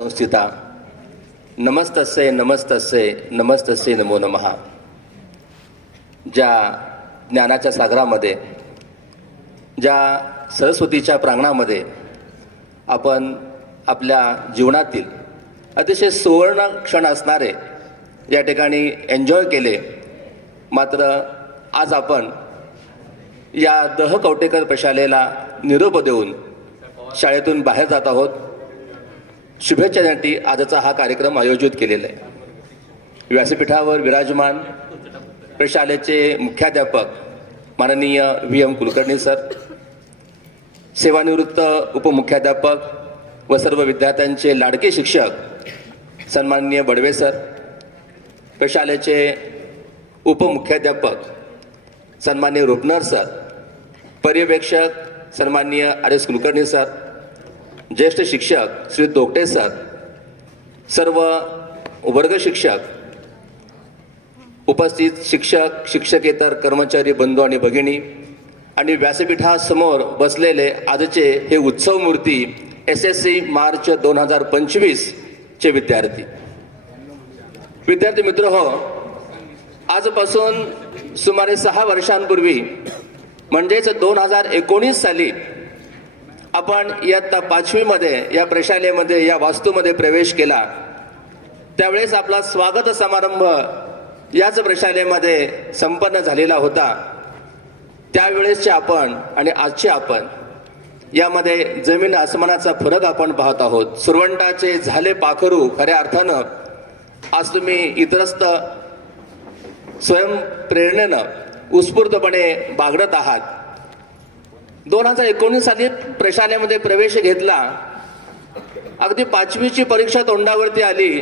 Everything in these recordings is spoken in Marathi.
संस्थिता नमस्तस्ये नमस्तस्ये नमस्तस्ये नमो नमः। ज्या ज्ञानाच्या सागरामध्ये, ज्या सरस्वतीच्या प्रांगणामध्ये आपण आपल्या जीवनातील अतिशय सुवर्ण क्षण असणारे या ठिकाणी एन्जॉय केले, मात्र आज आपण या दह कवटेकर प्रशालेला निरोप देऊन शाळेतून बाहेर जात आहोत। शुभेच्छासाठी आजचा हा कार्यक्रम आयोजित केलेला आहे। व्यासपीठावर विराजमान प्रशालेचे मुख्याध्यापक माननीय VM कुलकर्णी सर, सेवानिवृत्त उपमुख्याध्यापक व सर्व विद्यार्थ्यांचे लाडके शिक्षक सन्माननीय बडवे सर, प्रशालेचे उपमुख्याध्यापक सन्माननीय रुपनर सर, पर्यवेक्षक सन्माननीय RS कुलकर्णी सर, ज्येष्ठ शिक्षक श्री दोगटे सर, सर्व वर्ग शिक्षक, उपस्थित शिक्षक, शिक्षकेतर कर्मचारी बंधू आणि भगिनी आणि व्यासपीठासमोर बसलेले आजचे हे उत्सव मूर्ती SSC मार्च 2025 चे विद्यार्थी मित्र हो, आजपासून सुमारे 6 वर्षांपूर्वी म्हणजेच 2019 साली आपण इयत्ता 5वी मध्ये या प्रशालेमध्ये या वास्तूमध्ये प्रवेश केला। त्यावेळेस आपला स्वागत समारंभ याच प्रशालेमध्ये संपन्न झालेला होता। त्यावेळेसचे आपण आणि आजचे आपण यामध्ये जमीन आसमानाचा फरक आपण पाहत आहोत। सुरवंटाचे झाले पाखरू खऱ्या अर्थानं आज तुम्ही इतरस्त स्वयंप्रेरणेनं उत्स्फूर्तपणे बागडत आहात। 2019 साली प्रशालेमध्ये प्रवेश घेतला, अगदी 5वीची परीक्षा तोंडावरती आली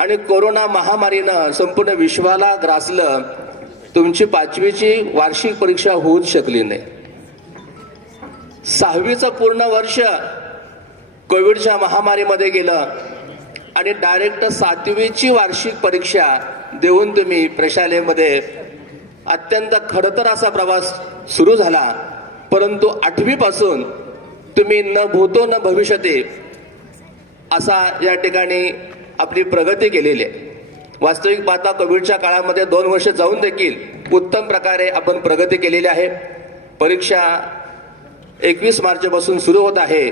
आणि कोरोना महामारीनं संपूर्ण विश्वाला ग्रासलं। तुमची 5वीची वार्षिक परीक्षा होऊच शकली नाही। 6वीचं पूर्ण वर्ष कोविडच्या महामारीमध्ये गेलं आणि डायरेक्ट 7वीची वार्षिक परीक्षा देऊन तुम्ही प्रशालेमध्ये अत्यंत खडतर असा प्रवास सुरू झाला। परंतु 8वी पासून तुम्ही न भूतो न भविष्यते असा या ठिकाणी आपली प्रगती केलेली आहे। वास्तविक पाहता कोविडच्या काळामध्ये 2 वर्ष जाऊन देखील उत्तम प्रकारे आपण प्रगती केलेली आहे। परीक्षा 21 मार्च पासून सुरू होत आहे।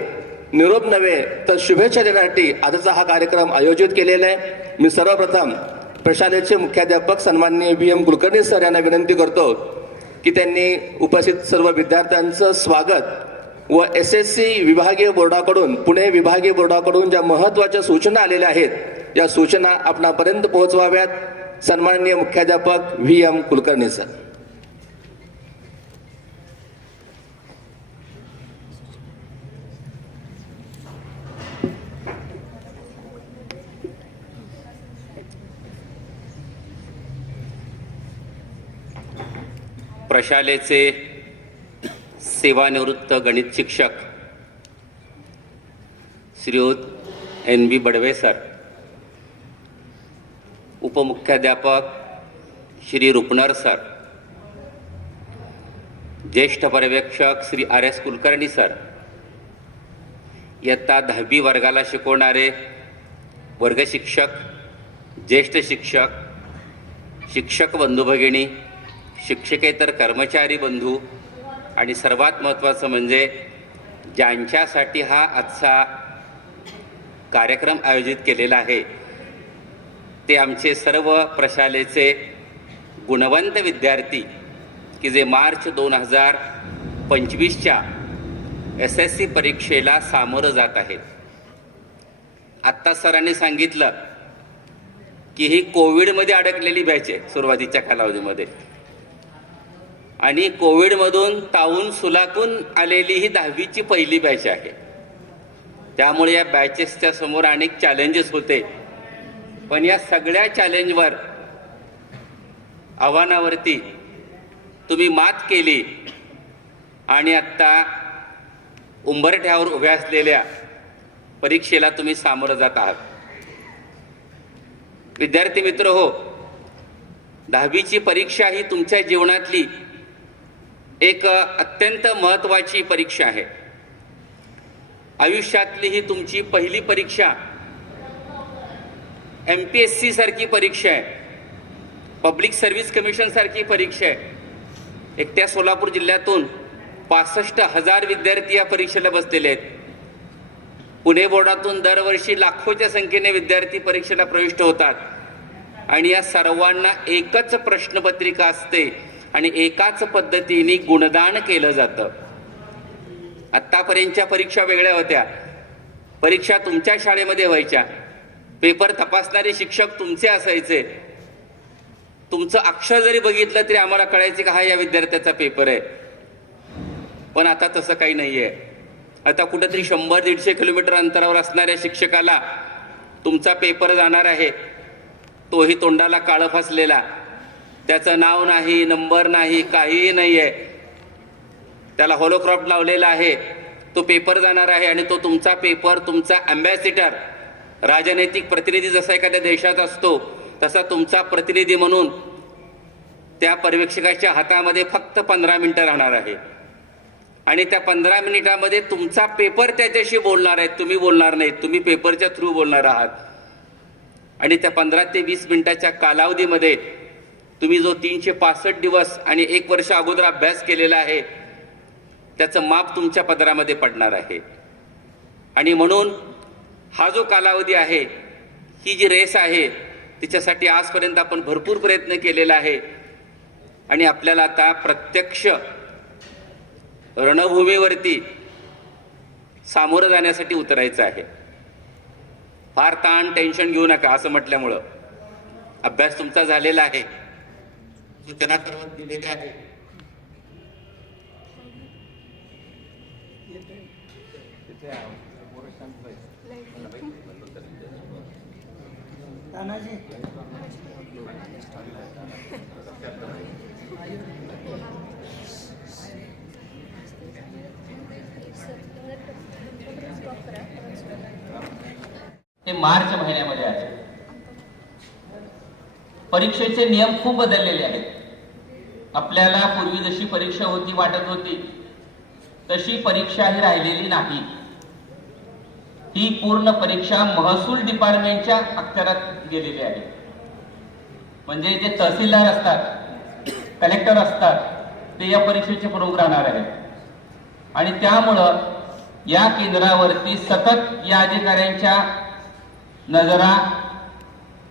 निरोप नव्हे तर शुभेच्छा देण्यासाठी आजचा हा कार्यक्रम आयोजित केलेला आहे। मी सर्वप्रथम प्रशालेचे मुख्याध्यापक सन्माननीय VM कुलकर्णी सर यांना विनंती करतो की त्यांनी उपस्थित सर्व विद्यार्थ्यांचं स्वागत व SSC विभागीय बोर्डाकडून, पुणे विभागीय बोर्डाकडून ज्या महत्त्वाच्या सूचना आलेल्या आहेत या सूचना आपणापर्यंत पोहोचवाव्यात। सन्माननीय मुख्याध्यापक VM कुलकर्णी सर। प्रशालेचे सेवानिवृत्त गणित शिक्षक श्रीयुत NB बडवे सर, उपमुख्याध्यापक श्री रुपनर सर, ज्येष्ठ पर्यवेक्षक श्री RS कुलकर्णी सर, इयत्ता 10वी वर्गाला शिकवणारे वर्ग शिक्षक, ज्येष्ठ शिक्षक, शिक्षक बंधू भगिनी, शिक्षकेतर कर्मचारी बंधू आणि सर्वात महत्त्वाचं म्हणजे ज्यांच्यासाठी हा आजचा कार्यक्रम आयोजित केलेला आहे ते आमचे सर्व प्रशालेचे गुणवंत विद्यार्थी की जे मार्च 2025च्या SSC परीक्षेला सामोरं जात आहेत। आत्ता सरांनी सांगितलं की ही कोविडमध्ये अडकलेली बॅच आहे सुरुवातीच्या कालावधीमध्ये आणि कोविडमधून तावून सुलाकून आलेली ही 10वीची पहिली बॅच आहे। त्यामुळे या बॅचेसच्या समोर अनेक चॅलेंजेस होते, पण या सगळ्या चॅलेंजवर आव्हानावरती तुम्ही मात केली आणि आत्ता उंबरठ्यावर उभ्या असलेल्या परीक्षेला तुम्ही सामोरं जात आहात। विद्यार्थी मित्र हो, 10वीची परीक्षा ही तुमच्या जीवनातली एक अत्यंत महत्त्वाची परीक्षा आहे। आयुष्यातली ही तुमची पहिली परीक्षा MPSC सारखी परीक्षा आहे, पब्लिक सर्व्हिस कमिशन सारखी परीक्षा आहे. एकट्या सोलापूर जिल्ह्यातून 65,000 विद्यार्थी या परीक्षेला बसलेले आहेत. पुणे बोर्डातून दरवर्षी लाखोच्या संख्येने विद्यार्थी परीक्षेला प्रविष्ट होतात आणि या सर्वांना एकच प्रश्नपत्रिका असते आणि एकाच पद्धतीने गुणदान केलं जातं. आत्तापर्यंतच्या परीक्षा वेगळ्या होत्या. परीक्षा तुमच्या शाळेमध्ये व्हायच्या, पेपर तपासणारे शिक्षक तुमचे असायचे. तुमचं अक्षर जरी बघितलं तरी आम्हाला कळायचे का हा या विद्यार्थ्याचा पेपर आहे. पण आता तसं काही नाही आहे. आता कुठेतरी 100-150 किलोमीटर अंतरावर असणाऱ्या शिक्षकाला तुमचा पेपर जाणार आहे, तोही तोंडाला काळं फासलेला, त्याचं नाव नाही, नंबर नाही, काहीही नाही आहे, त्याला होलोक्रॉप लावलेला आहे, तो पेपर जाणार आहे आणि तो तुमचा पेपर, तुमचा अँबॅसिडर, राजनैतिक प्रतिनिधी जसा एखाद्या देशात असतो तसा तुमचा प्रतिनिधी म्हणून त्या पर्यवेक्षकाच्या हातामध्ये फक्त 15 मिनिटं राहणार आहे आणि त्या 15 मिनिटामध्ये तुमचा पेपर त्याच्याशी बोलणार आहे, तुम्ही बोलणार नाही, तुम्ही पेपरच्या थ्रू बोलणार आहात. आणि त्या 15 ते 20 मिनिटाच्या कालावधीमध्ये तुम्ही जो 365 दिवस आणि 1 वर्ष अगोदर अभ्यास केलेला आहे त्याचं माप तुमच्या पदरामध्ये पडणार आहे. आणि म्हणून हा जो कालावधी आहे, ही जी रेस आहे, तिच्यासाठी आजपर्यंत आपण भरपूर प्रयत्न केलेला आहे आणि आपल्याला आता प्रत्यक्ष रणभूमीवरती सामोरं जाण्यासाठी उतरायचं आहे. फार ताण टेन्शन घेऊ नका असं म्हटल्यामुळं. अभ्यास तुमचा झालेला आहे, सूचना सर्व दिलेल्या आहे. ते मार्च महिन्यामध्ये आहे. परीक्षेचे नियम खूप बदललेले आहेत. आपल्याला पूर्वी जशी परीक्षा होती वाटत होती तशी परीक्षा ही राहिलेली नाही. ही पूर्ण परीक्षा महसूल डिपार्टमेंटच्या अखत्यारात गेलेली आहे. म्हणजे जे तहसीलदार असतात, कलेक्टर असतात, ते या परीक्षेचे प्रमुख राहणार आहेत आणि त्यामुळं या केंद्रावरती सतत या अधिकाऱ्यांच्या नजरा,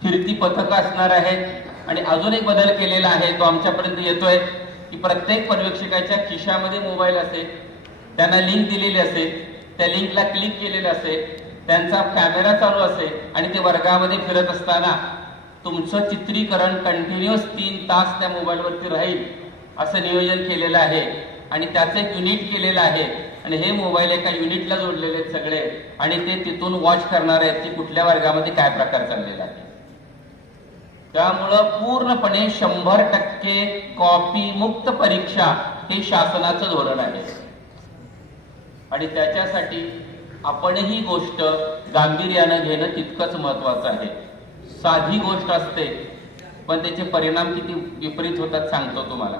फिरती पथकं असणार आहेत. आणि अजून एक बदल केलेला आहे, तो आमच्यापर्यंत येतोय की प्रत्येक पर्यवेक्षकाच्या खिशामध्ये मोबाईल असेल, त्यांना लिंक दिलेली असेल, त्या लिंकला क्लिक केलेलं असेल, त्यांचा कॅमेरा चालू असेल आणि ते वर्गामध्ये फिरत असताना तुमचं चित्रीकरण कंटिन्युअस 3 तास त्या मोबाईलवरती राहील असं नियोजन केलेलं आहे. आणि त्याचं एक युनिट केलेलं आहे आणि हे मोबाईल एका युनिटला जोडलेले आहेत सगळे आणि ते तिथून वॉच करणार आहेत की कुठल्या वर्गामध्ये काय प्रकार चाललेला आहे. त्यामुळं पूर्णपणे 100% कॉपी मुक्त परीक्षा हे शासनाचं धोरण आहे आणि त्याच्यासाठी आपण ही गोष्ट गांभीर्यानं घेणं तितकंच महत्वाचं आहे. साधी गोष्ट असते पण त्याचे परिणाम किती विपरीत होतात सांगतो तुम्हाला.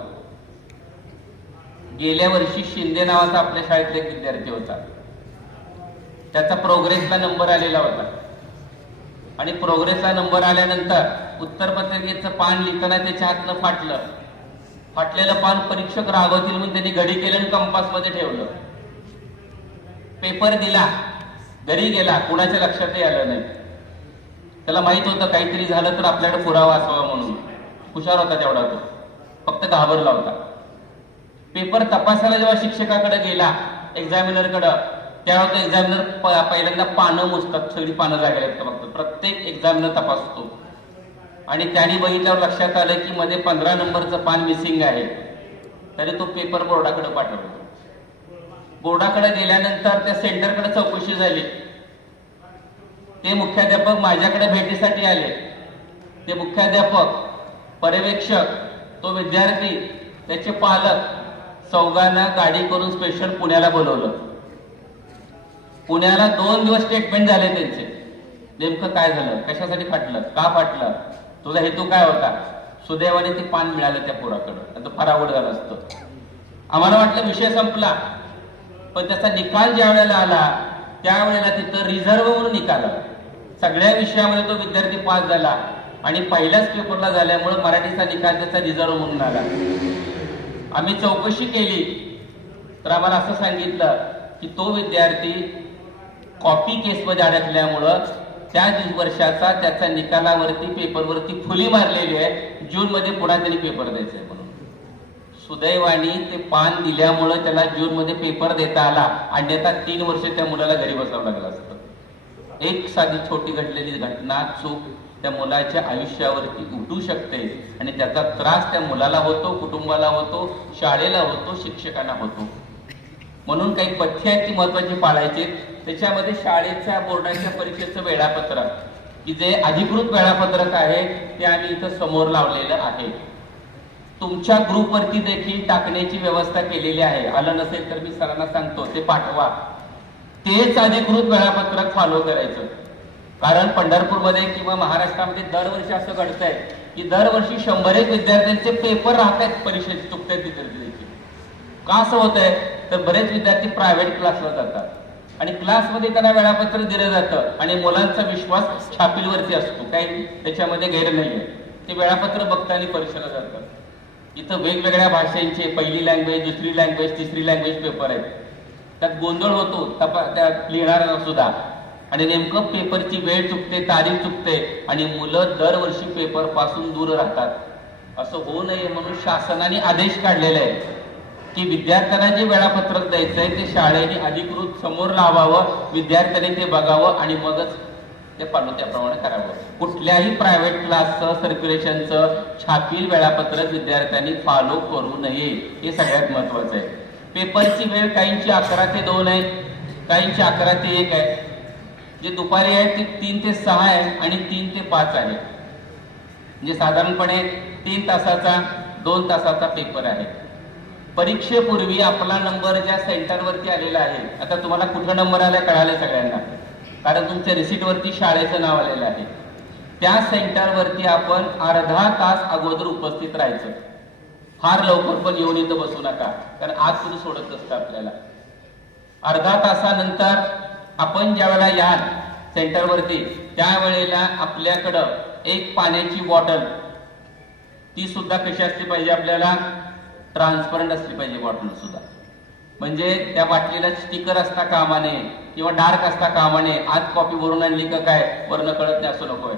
गेल्या वर्षी शिंदे नावाचा आपल्या शाळेतला एक विद्यार्थी होता. त्याचा प्रोग्रेसला नंबर आलेला होता आणि प्रोग्रेसला नंबर आल्यानंतर उत्तरपत्रिकेचं पान लिहिताना त्याच्या हातनं फाटलं. फाटलेलं पान परीक्षक रागवतील म्हणून त्यांनी घडी केलं आणि कंपासमध्ये ठेवलं. पेपर दिला, घरी गेला, कुणाच्या लक्षातही आलं नाही. त्याला माहित होतं काहीतरी झालं तर आपल्याकडे पुरावा असावा म्हणून. हुशार होता तेवढा तो, फक्त घाबरला होता. पेपर तपासायला जेव्हा शिक्षकाकडे गेला, एक्झामिनरकडं, त्यावेळेला तो एक्झामिनर पहिल्यांदा पानं मोजतात, सगळी पानं जागा आहेत फक्त, प्रत्येक एक्झामिनर तपासतो आणि त्याने बघितल्यावर लक्षात आलं की मध्ये 15 नंबरचं पान मिसिंग आहे. तरी तो पेपर बोर्डाकडे पाठवला. बोर्डाकडे गेल्यानंतर त्या सेंटरकडे चौकशी झाली. ते मुख्याध्यापक माझ्याकडे भेटीसाठी आले. ते मुख्याध्यापक, पर्यवेक्षक, तो विद्यार्थी, त्याचे पालक चौघांना गाडी करून स्पेशल पुण्याला बोलवलं. पुण्याला 2 दिवस स्टेटमेंट झाले त्यांचे. नेमकं काय झालं, कशासाठी फाटलं, का फाटलं, तुझा हेतू काय होता. सुदैवाने ते पान मिळालं त्या पोराकडं. आता फार अवघड झालं असतं. आम्हाला वाटलं विषय संपला, पण त्याचा निकाल ज्या वेळेला आला त्यावेळेला तिथं रिझर्व्ह म्हणून निकाल आला. सगळ्या विषयामध्ये तो विद्यार्थी पास झाला आणि पहिल्याच पेपरला झाल्यामुळे मराठीचा निकाल त्याचा रिझर्व म्हणून आला. आम्ही चौकशी केली तर आम्हाला असं सांगितलं की तो विद्यार्थी कॉपी केसमध्ये अडकल्यामुळं त्या वर्षाचा त्याच्या निकालावरती पेपरवरती फुली मारलेली आहे. जूनमध्ये पुन्हा त्यांनी पेपर द्यायचा आहे म्हणून. सुदैवाने ते पान दिल्यामुळं त्याला जूनमध्ये पेपर देता आला, अन्यथा 3 वर्ष त्या मुलाला घरी बसावं लागलं असतं. एक साधी छोटी घडलेली घटना, चूक त्या मुलाच्या आयुष्यावरती उठू शकते आणि त्याचा त्रास त्या मुलाला होतो, कुटुंबाला होतो, शाळेला होतो, शिक्षकांना होतो. म्हणून काही पथ्य आहेत ती महत्वाची पाळायची. त्याच्यामध्ये शाळेच्या बोर्डाच्या परीक्षेचं वेळापत्रक, की जे अधिकृत वेळापत्रक आहे ते आम्ही इथं समोर लावलेलं आहे. तुमच्या ग्रुपवरती देखील टाकण्याची व्यवस्था केलेली आहे. आलं नसेल तर मी सरांना सांगतो, ते पाठवा. तेच अधिकृत वेळापत्रक फॉलो करायचं. कारण पंढरपूरमध्ये किंवा महाराष्ट्रामध्ये दरवर्षी असं घडतंय की दरवर्षी 100 विद्यार्थ्यांचे पेपर राहत आहेत, परीक्षेत चुकतायत विद्यार्थी देखील. का असं होत आहे तर बरेच विद्यार्थी प्रायव्हेट क्लासला जातात आणि क्लासमध्ये त्यांना वेळापत्रक दिलं जातं आणि मुलांचा विश्वास छापीलवरती असतो, काही त्याच्यामध्ये गैर नाहीये. ते वेळापत्रक बघताना परीक्षेला जातात. इथं वेगवेगळ्या भाषांचे पहिली लँग्वेज, दुसरी लँग्वेज, तिसरी लँग्वेज पेपर आहेत. त्यात गोंधळ होतो त्यात लिहिणाऱ्यांना सुद्धा, आणि नेमकं पेपरची वेळ चुकते, तारीख चुकते आणि मुलं दरवर्षी पेपर पासून दूर राहतात. असं होऊ नये म्हणून शासनाने आदेश काढलेले आहे की विद्यार्थ्यांना जे वेळापत्रक द्यायचंय ते शाळेने अधिकृत समोर लावावं, विद्यार्थ्यांनी ते बघावं आणि मगच ते पालन त्याप्रमाणे करावं. कुठल्याही प्रायव्हेट क्लासचं, सर्क्युलेशनचं छापील वेळापत्रक विद्यार्थ्यांनी फॉलो करू नये, हे सगळ्यात महत्वाचं आहे. पेपरची वेळ काहींची 11 ते 2 आहे, काहींची 11 ते 1 आहे. जे दुपारी आहे ते 3 ते 6 आहे आणि 3 ते 5 आहे. म्हणजे साधारणपणे 3 तासाचा 2 तासाचा पेपर आहे. परीक्षेपूर्वी आपला नंबर ज्या सेंटरवरती आलेला आहे, आता तुम्हाला कुठं नंबर आला कळालं सगळ्यांना, कारण तुमच्या रिसिटवरती शाळेचं नाव आलेलं आहे. त्या सेंटरवरती आपण अर्धा तास अगोदर उपस्थित राहायचं. फार लवकर पण येऊन इथं बसू नका, कारण आज सुरू सोडत असतं आपल्याला. अर्धा तासानंतर आपण ज्या वेळेला याल सेंटरवरती त्यावेळेला आपल्याकडं एक पाण्याची बॉटल, ती सुद्धा कशी असली पाहिजे, आपल्याला ट्रान्सपरंट असली पाहिजे बॉटल सुद्धा. म्हणजे त्या बाटलीला स्टिकर असता कामा नये किंवा डार्क असता कामा नये. आज कॉपी भरून आणली का काय वरनं कळत नाही असं नकोय.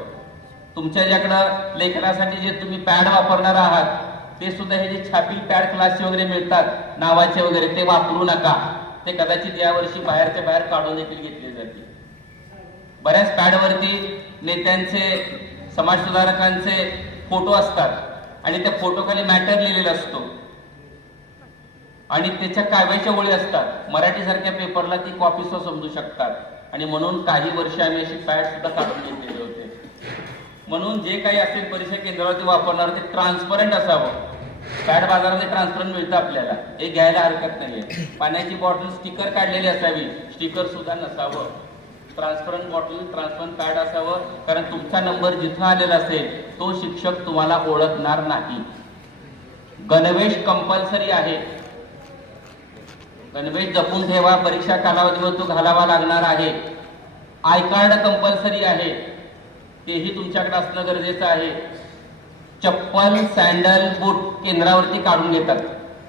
तुमच्या ज्याकडं लेखनासाठी जे तुम्ही पॅड वापरणार आहात ते सुद्धा हे जे छापील पॅड क्लासचे वगैरे मिळतात नावाचे वगैरे, ते वापरू नका. ते कदाचित यावर्षी बाहेरच्या बाहेर काढून देखील घेतले जातील. बऱ्याच पॅडवरती नेत्यांचे, समाजसुधारकांचे फोटो असतात आणि त्या फोटोखाली मॅटर लिहिलेला असतो आणि त्याच्या काव्याच्या ओळी असतात. मराठीसारख्या पेपरला ती कॉपी सुद्धा समजू शकतात आणि म्हणून काही वर्ष आम्ही अशी पॅड सुद्धा काढून घेतलेले होते. म्हणून जे काही असेल परीक्षा केंद्रावरती वापरणार ते ट्रान्सपरंट असावं. पॅड बाजारामध्ये ट्रान्सपरंट मिळतं आपल्याला, हे घ्यायला हरकत नाहीये. पाण्याची बॉटल स्टिकर काढलेली असावी, स्टिकर सुद्धा नसावं. ट्रान्सपरंट बॉटल, ट्रान्सपरंट पॅड असावं, कारण तुमचा नंबर जिथं आलेला असेल तो शिक्षक तुम्हाला ओळखणार नाही. गणवेश कंपल्सरी आहे. गणवेश जपून ठेवा, परीक्षा कालावधीवर तो घालावा लागणार आहे. आय कार्ड कंपल्सरी आहे, तेही तुमच्याकडे असणं गरजेचं आहे. चप्पल, सँडल, बूट केंद्रावरती काढून घेतात,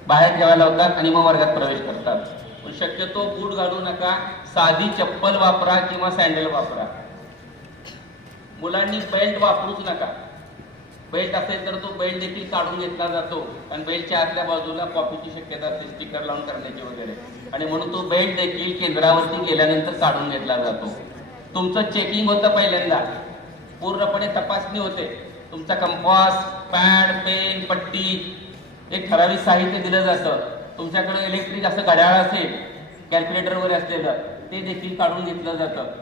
बाहेर ठेवायला लावतात आणि मग वर्गात प्रवेश करतात. पण शक्यतो बूट घालू नका, साधी चप्पल वापरा किंवा सँडल वापरा. मुलांनी बेल्ट वापरूच नका. बेल्ट असेल तर तो बेल्ट देखील काढून घेतला जातो आणि बेल्टच्या आतल्या बाजूला कॉपीची शक्यता असते, स्टिकर लावून करण्याची वगैरे, आणि म्हणून तो बेल्ट देखील केंद्रावरती गेल्यानंतर काढून घेतला जातो. तुमचं चेकिंग होतं, पहिल्यांदा पूर्णपणे तपासणी होते. तुमचा कंपास, पॅड, पेन, पट्टी, एक ठराविक साहित्य दिलं जातं. तुमच्याकडे इलेक्ट्रिक असं घड्याळ असेल, कॅल्क्युलेटर वगैरे असलेलं, ते देखील काढून घेतलं जातं.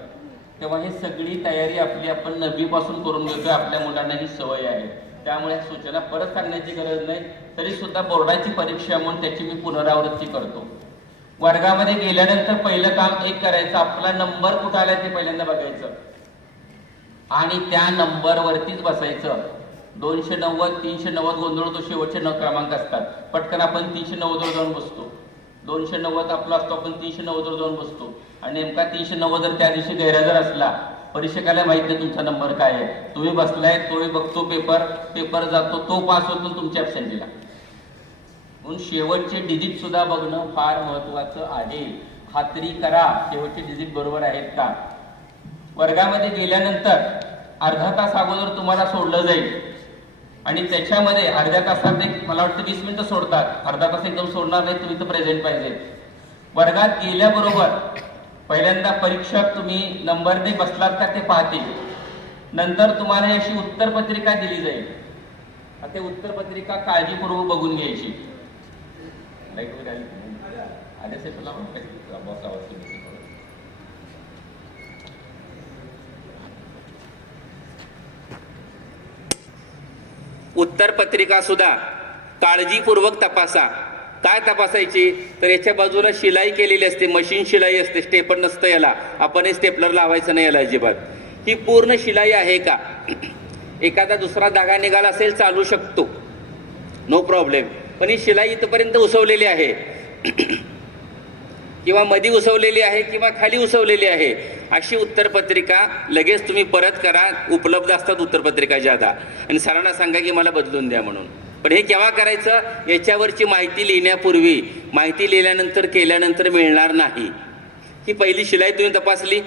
तेव्हा ही सगळी तयारी आपण 9वी पासून करून घेतोय. आपल्या मुलांना ही सवय आहे, त्यामुळे सूचना परत सांगण्याची गरज नाही. तरी सुद्धा बोर्डाची परीक्षा म्हणून त्याची मी पुनरावृत्ती करतो. वर्गामध्ये गेल्यानंतर पहिलं काम एक करायचं, आपला नंबर कुठं आलाय ते पहिल्यांदा बघायचं आणि त्या नंबरवरतीच बसायचं. 290, 390 गोंधळ तो शेवटचे 9 क्रमांक असतात. पटकन आपण 390 वर जाऊन बसतो. 290 आपला असतो, आपण 390 वर जाऊन बसतो आणि नेमका 390 जर त्या दिवशी गैरहजर असला परीक्षकाला माहित नाही तुमचा नंबर काय आहे, तुम्ही बसलाय, तोही बघतो पेपर जातो, तो पास होतो, तुमची ऍबसेंटीला. म्हणून शेवटचे डिजिट सुद्धा बघणं फार महत्वाचं आहे. खात्री करा शेवटचे डिजिट बरोबर आहेत का. वर्गामध्ये गेल्यानंतर अर्धा तास अगोदर तुम्हाला सोडलं जाईल आणि त्याच्यामध्ये अर्ध्या तासात एक मला वाटतं 20 मिनिटं सोडतात, अर्धा तास एकदम सोडणार नाही, तुम्ही तर प्रेझेंट पाहिजे. वर्गात गेल्याबरोबर पहिल्यांदा परीक्षक तुम्ही नंबरने बसलात का ते पाहतील. नंतर तुम्हाला अशी उत्तरपत्रिका दिली जाईल. ते उत्तरपत्रिका काळजीपूर्वक बघून घ्यायची. उत्तरपत्रिका सुद्धा काळजीपूर्वक तपासा. काय तपासायची तर याच्या बाजूला शिलाई केलेली असते, मशीन शिलाई असते, स्टेपल नसतं याला, आपण हे स्टेपलर लावायचं नाही याला अजिबात. ही पूर्ण शिलाई आहे का. एखादा दुसरा धागा निघाला असेल चालू शकतो, नो प्रॉब्लेम, पण ही शिलाई इथपर्यंत उसवलेली आहे किंवा मधी उसवलेली आहे किंवा खाली उसवलेली आहे, अशी उत्तरपत्रिका लगेच तुम्ही परत करा. उपलब्ध असतात उत्तरपत्रिका ज्यादा, आणि सरांना सांगा की मला बदलून द्या म्हणून. पण हे केव्हा करायचं, याच्यावरची माहिती लिहिण्यापूर्वी. माहिती लिहिल्यानंतर केल्यानंतर मिळणार नाही. ही पहिली शिलाई तुम्ही तपासली,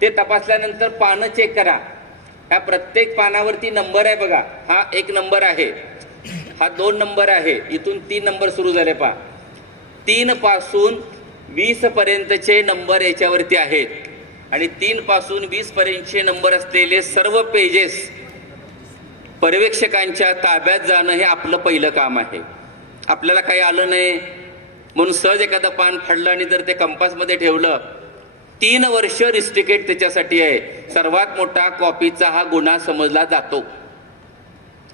ते तपासल्यानंतर पानं चेक करा. ह्या प्रत्येक पानावरती नंबर आहे बघा. हा 1 नंबर आहे, हा 2 नंबर आहे, इथून 3 नंबर सुरू झाले पहा. 3 पासून 20 पर्यंतचे नंबर याच्यावरती आहेत आणि 3 पासून 20 पर्यंतचे नंबर असलेले सर्व पेजेस पर्यवेक्षकांच्या ताब्यात जाणं हे आपलं पहिलं काम आहे. आपल्याला काही आलं नाही म्हणून सहज एखादं पान फाडलं आणि जर ते कंपासमध्ये ठेवलं, 3 वर्ष रिस्ट्रिकेट त्याच्यासाठी आहे. सर्वात मोठा कॉपीचा हा गुन्हा समजला जातो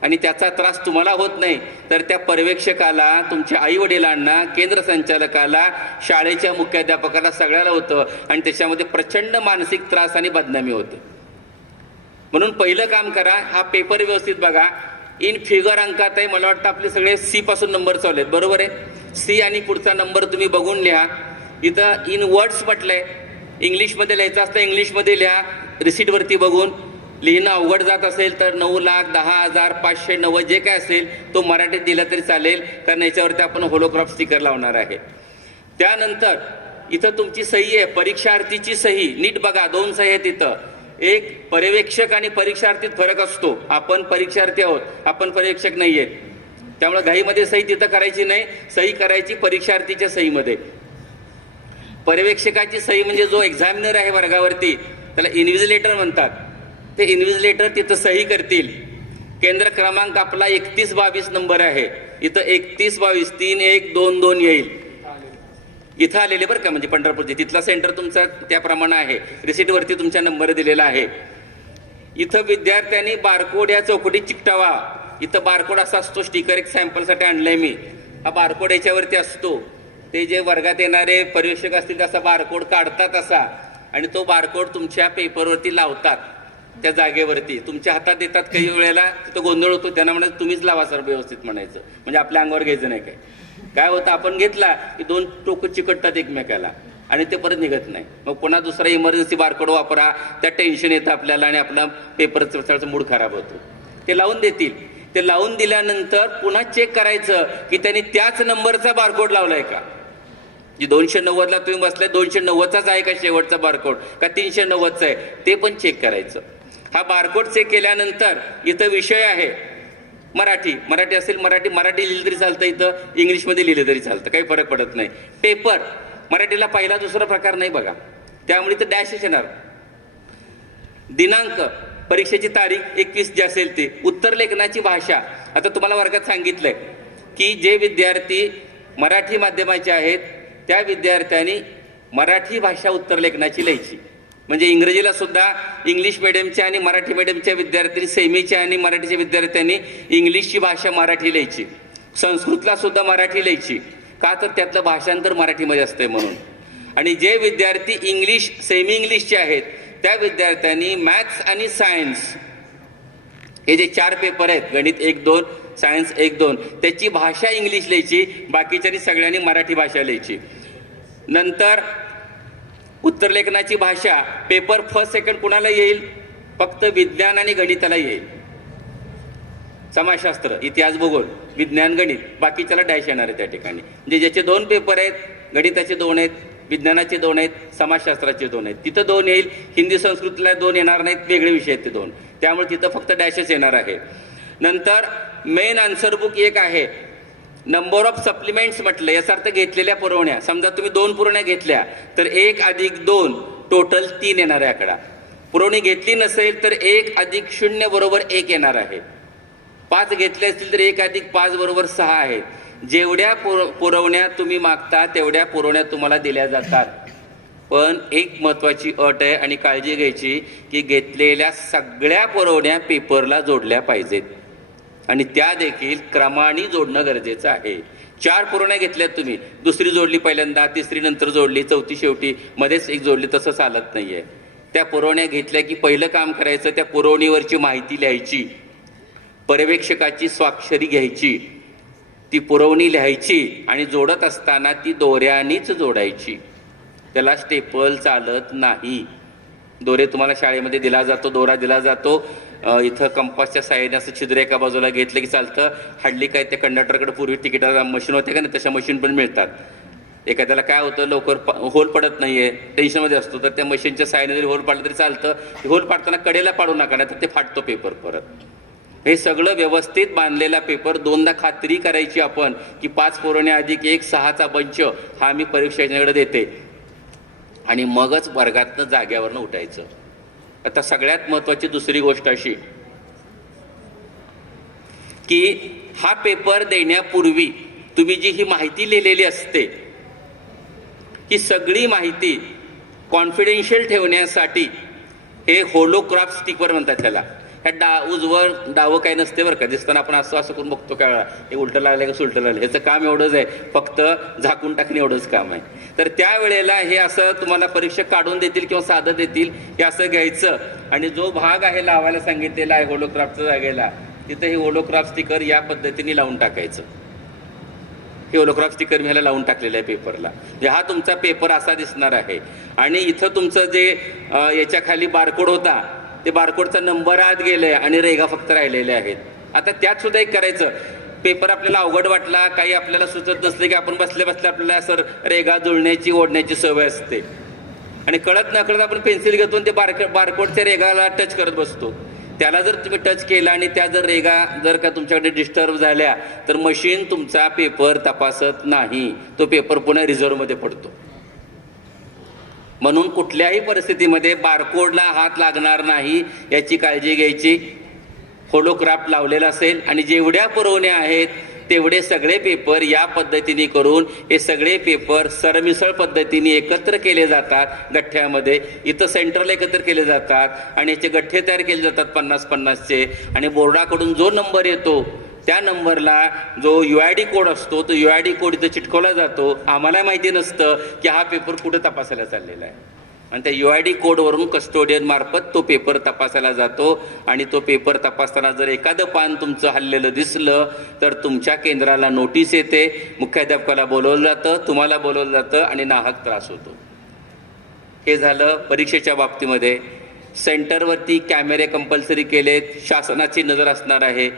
आणि त्याचा त्रास तुम्हाला होत नाही तर त्या पर्यवेक्षकाला, तुमच्या आई वडिलांना, केंद्र संचालकाला, शाळेच्या मुख्याध्यापकाला, सगळ्याला होतं आणि त्याच्यामध्ये प्रचंड मानसिक त्रास आणि बदनामी होते. म्हणून पहिलं काम करा, हा पेपर व्यवस्थित बघा. इन फिगर अंकात आहे, मला वाटतं आपले सगळे सी पासून नंबर चालू आहेत, बरोबर आहे. सी आणि पुढचा नंबर तुम्ही बघून लिहा. इथं इन वर्ड्स म्हटलंय, इंग्लिशमध्ये लिहायचं असतं इंग्लिशमध्ये लिहा. रिसीटवरती बघून लिहिणं अवघड जात असेल तर 9,10,590 जे काय असेल तो मराठीत दिला तरी चालेल, कारण याच्यावरती आपण होलोग्राफ स्टिकर लावणार आहे. त्यानंतर इथं तुमची सही आहे, परीक्षार्थीची सही नीट बघा. 2 सही आहेत इथं. एक पर्यवेक्षक आणि परीक्षार्थीत फरक असतो. आपण परीक्षार्थी आहोत, आपण पर्यवेक्षक नाही आहेत. त्यामुळे घाईमध्ये सही तिथं करायची नाही, सही करायची परीक्षार्थीच्या सहीमध्ये. पर्यवेक्षकाची सही म्हणजे जो एक्झामिनर आहे वर्गावरती, त्याला इन्व्हिजिलेटर म्हणतात. ते इन्व्हिजिलेटर तिथं सही करतील. केंद्र क्रमांक आपला 3122 नंबर आहे. इथं 3122 3122 येईल. इथं आलेले बरं का, म्हणजे पंढरपूरचे, तिथला सेंटर तुमचा त्याप्रमाणे आहे. रिसीटवरती तुमचा नंबर दिलेला आहे. इथं विद्यार्थ्यांनी बारकोड या चौकटीत चिकटावा. इथं बारकोड असा असतो, स्टिकर एक सॅम्पलसाठी आणलंय मी. हा बारकोड याच्यावरती असतो. ते जे वर्गात येणारे पर्यवेक्षक असतील त्याचा बारकोड काढतात असा, आणि तो बारकोड तुमच्या पेपरवरती लावतात. त्या जागेवरती तुमच्या हातात देतात. काही वेळेला तिथं गोंधळ होतो, त्यांना म्हणायचं तुम्हीच लावा सर व्यवस्थित म्हणायचं, म्हणजे आपल्या अंगावर घ्यायचं नाही. काय होतं, आपण घेतला की 2 टोकं चिकटतात एकमेकाला आणि ते परत निघत नाही. मग पुन्हा दुसरा इमर्जन्सी बारकोड वापरा, त्या टेन्शन येतं आपल्याला आणि आपला पेपरचा मूड खराब होतो. ते लावून देतील. ते लावून दिल्यानंतर पुन्हा चेक करायचं की त्यांनी त्याच नंबरचा बारकोड लावलाय का. जी 290ला तुम्ही बसलाय 290चाच आहे का शेवटचा बारकोड, का 390चा आहे, ते पण चेक करायचं. हा बारकोड चेक केल्यानंतर इथं विषय आहे मराठी असेल मराठी लिहिलं तरी चालतं, इथं इंग्लिशमध्ये लिहिलं तरी चालतं, काही फरक पडत नाही. पेपर मराठीला पहिला दुसरा प्रकार नाही बघा, त्यामुळे इथं डॅशच येणार. दिनांक, परीक्षेची तारीख 21 जी असेल ती. उत्तर लेखनाची भाषा, आता तुम्हाला वर्गात सांगितलंय की जे विद्यार्थी मराठी माध्यमाचे आहेत त्या विद्यार्थ्यांनी मराठी भाषा उत्तर लेखनाची लिहायची. म्हणजे इंग्रजीला सुद्धा इंग्लिश मिडियमच्या आणि मराठी मिडियमच्या विद्यार्थ्यांनी, सेमीच्या आणि मराठीच्या विद्यार्थ्यांनी इंग्लिशची भाषा मराठी लिहायची. संस्कृतला सुद्धा मराठी लिहायची, का तर त्यातलं भाषांतर मराठीमध्ये असतंय म्हणून. आणि जे विद्यार्थी इंग्लिश सेमी इंग्लिशचे आहेत त्या विद्यार्थ्यांनी मॅथ्स आणि सायन्स हे जे 4 पेपर आहेत, गणित 1-2, सायन्स 1-2, त्याची भाषा इंग्लिश लिहायची, बाकीच्यांनी सगळ्यांनी मराठी भाषा लिहायची. नंतर उत्तरलेखनाची भाषा पेपर फर्स्ट सेकंड कुणाला येईल? फक्त विज्ञान आणि गणिताला येईल. समाजशास्त्र, इतिहास, भूगोल, विज्ञान, गणित, बाकीच्याला डॅश येणार आहे त्या ठिकाणी. म्हणजे ज्याचे 2 पेपर आहेत, गणिताचे 2 आहेत, विज्ञानाचे 2 आहेत, समाजशास्त्राचे 2 आहेत, तिथं 2 येईल. हिंदी संस्कृतीला 2 येणार नाहीत, वेगळे विषय आहेत ते 2. त्यामुळे तिथं फक्त डॅशच येणार आहे. नंतर मेन आन्सर बुक एक आहे. नंबर ऑफ सप्लिमेंट्स म्हटलं, याचा अर्थ घेतलेल्या पुरवण्या. समजा तुम्ही 2 पुरवण्या घेतल्या तर 1 + 2 टोटल 3 येणार आहे आकडा. पुरवणी घेतली नसेल तर 1 + 0 = 1 येणार आहे. 5 घेतले असतील तर 1 + 5 = 6 आहेत. जेवढ्या पुरवण्या तुम्ही मागता तेवढ्या पुरवण्या तुम्हाला दिल्या जातात. पण एक महत्त्वाची अट आहे आणि काळजी घ्यायची की घेतलेल्या सगळ्या पुरवण्या पेपरला जोडल्या पाहिजेत आणि त्या देखील क्रमाने जोडणं गरजेचं आहे. 4 पुरवण्या घेतल्यात तुम्ही, दुसरी जोडली पहिल्यांदा, तिसरी नंतर जोडली, चौथी शेवटी, मध्येच एक जोडली, तसं चालत नाहीये. त्या पुरवण्या घेतल्या की पहिलं काम करायचं, त्या पुरवणीवरची माहिती लिहायची, पर्यवेक्षकाची स्वाक्षरी घ्यायची, ती पुरवणी लिहायची आणि जोडत असताना ती दोऱ्यानेच जोडायची. त्याला स्टेपल चालत नाही. दोरे तुम्हाला शाळेमध्ये दिला जातो, दोरा दिला जातो, इथं कंपासच्या साहाय्याने असं छिद्र एका बाजूला घेतलं की चालतं. हल्ली काय त्या कंडक्टरकडे पूर्वी तिकिटाला मशीन होते का नाही, तशा मशीन पण मिळतात. एखाद्याला काय होतं, लवकर होल पडत नाहीये, टेन्शनमध्ये असतो, तर त्या मशीनच्या साहाय्याने जरी होल पाडलं तरी चालतं. होल पाडताना कडेला पाडू नका, नाही तर ते फाटतो पेपर परत. हे सगळं व्यवस्थित बांधलेला पेपर 2दा खात्री करायची आपण की 5 पुरवण्या अधिक 1 6चा बंच हा मी परीक्षेकडे देते आणि मगच वर्गातनं जाग्यावरनं उठायचं. आता सगळ्यात महत्त्वाची दुसरी गोष्ट अशी की हा पेपर देण्यापूर्वी तुम्ही जी ही माहिती लिहिलेली असते, ही सगळी माहिती कॉन्फिडेन्शियल ठेवण्यासाठी हे होलोग्राफ स्टिकर म्हणतात त्याला. ह्या उजवर डावं काही नसते बरं का, दिसताना आपण असं असं करून बघतो काय वेळा, हे उलटं लागलं का सुलटं लागलं, ह्याचं काम एवढंच आहे, फक्त झाकून टाकणे एवढंच काम आहे. तर त्यावेळेला हे असं तुम्हाला परीक्षक काढून देतील किंवा साधं देतील, हे असं घ्यायचं आणि जो भाग आहे लावायला सांगितलेला आहे होलोग्राफच्या जागेला, तिथं हे होलोग्राफ स्टिकर या पद्धतीने लावून टाकायचं. हे होलोग्राफ स्टिकर मी ह्याला लावून टाकलेलं आहे पेपरला. हा तुमचा पेपर असा दिसणार आहे आणि इथं तुमचं जे याच्या खाली बारकोड होता, ते बारकोडचा नंबर आत गेले आणि रेगा फक्त राहिलेले आहेत. आता त्यात सुद्धा एक करायचं, पेपर आपल्याला अवघड वाटला, काही आपल्याला सुचत नसले की आपण बसल्या बसल्या आपल्याला असं रेगा जुळण्याची ओढण्याची सवय असते आणि कळत नकळत आपण पेन्सिल घेतो आणि ते बारकोडच्या रेगाला टच करत बसतो. त्याला जर तुम्ही टच केला आणि त्या जर रेगा जर का तुमच्याकडे डिस्टर्ब झाल्या तर मशीन तुमचा पेपर तपासत नाही, तो पेपर पुन्हा रिझर्व्हमध्ये पडतो. म्हणून कुठल्याही परिस्थितीमध्ये बारकोडला हात लागणार नाही याची काळजी घ्यायची. होलोग्राफ लावलेला असेल आणि जेवढ्या पुरवण्या आहेत तेवढे सगळे पेपर या पद्धतीने करून हे सगळे पेपर सरमिसळ पद्धतीने एकत्र केले जातात गठ्ठ्यामध्ये. इथं सेंटरला एकत्र केले जातात आणि याचे गठ्ठे तयार केले जातात 50-50चे आणि बोर्डाकडून जो नंबर येतो त्या नंबरला जो UID कोड असतो तो UID कोड इथं चिटकवला जातो. आम्हाला माहिती नसतं की हा पेपर कुठं तपासायला चाललेला आहे आणि त्या UID कोडवरून कस्टोडियन मार्फत तो पेपर तपासायला जातो आणि तो पेपर तपासताना जर एखादं पान तुमचं हल्लेलं दिसलं तर तुमच्या केंद्राला नोटीस येते, मुख्याध्यापकाला बोलवलं जातं, तुम्हाला बोलवलं जातं आणि नाहक त्रास होतो. हे झालं परीक्षेच्या बाबतीमध्ये. सेंटरवरती कॅमेरे कंपल्सरी केलेत, शासनाची नजर असणार आहे.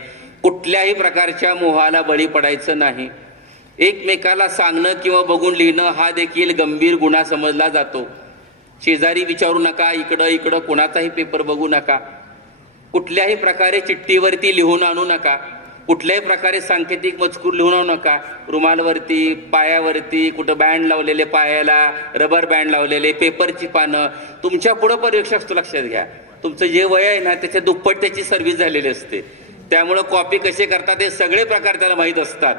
कुठल्याही प्रकारच्या मोहाला बळी पडायचं नाही. एकमेकाला सांगणं किंवा बघून लिहिणं हा देखील गंभीर गुन्हा समजला जातो. शेजारी विचारू नका, इकडं कोणाचाही पेपर बघू नका. कुठल्याही प्रकारे चिठ्ठीवरती लिहून आणू नका. कुठल्याही प्रकारे सांकेतिक मजकूर लिहून आणू नका. रुमालवरती, पायावरती, कुठं बँड लावलेले, पायाला रबर बँड लावलेले, पेपरची पानं. तुमच्या पुढं परीक्षा असतो, लक्षात घ्या. तुमचं जे वय आहे ना त्याच्या दुप्पट त्याची सर्व्हिस झालेली असते. त्यामुळं कॉपी कसे करतात हे सगळे प्रकार त्याला माहीत असतात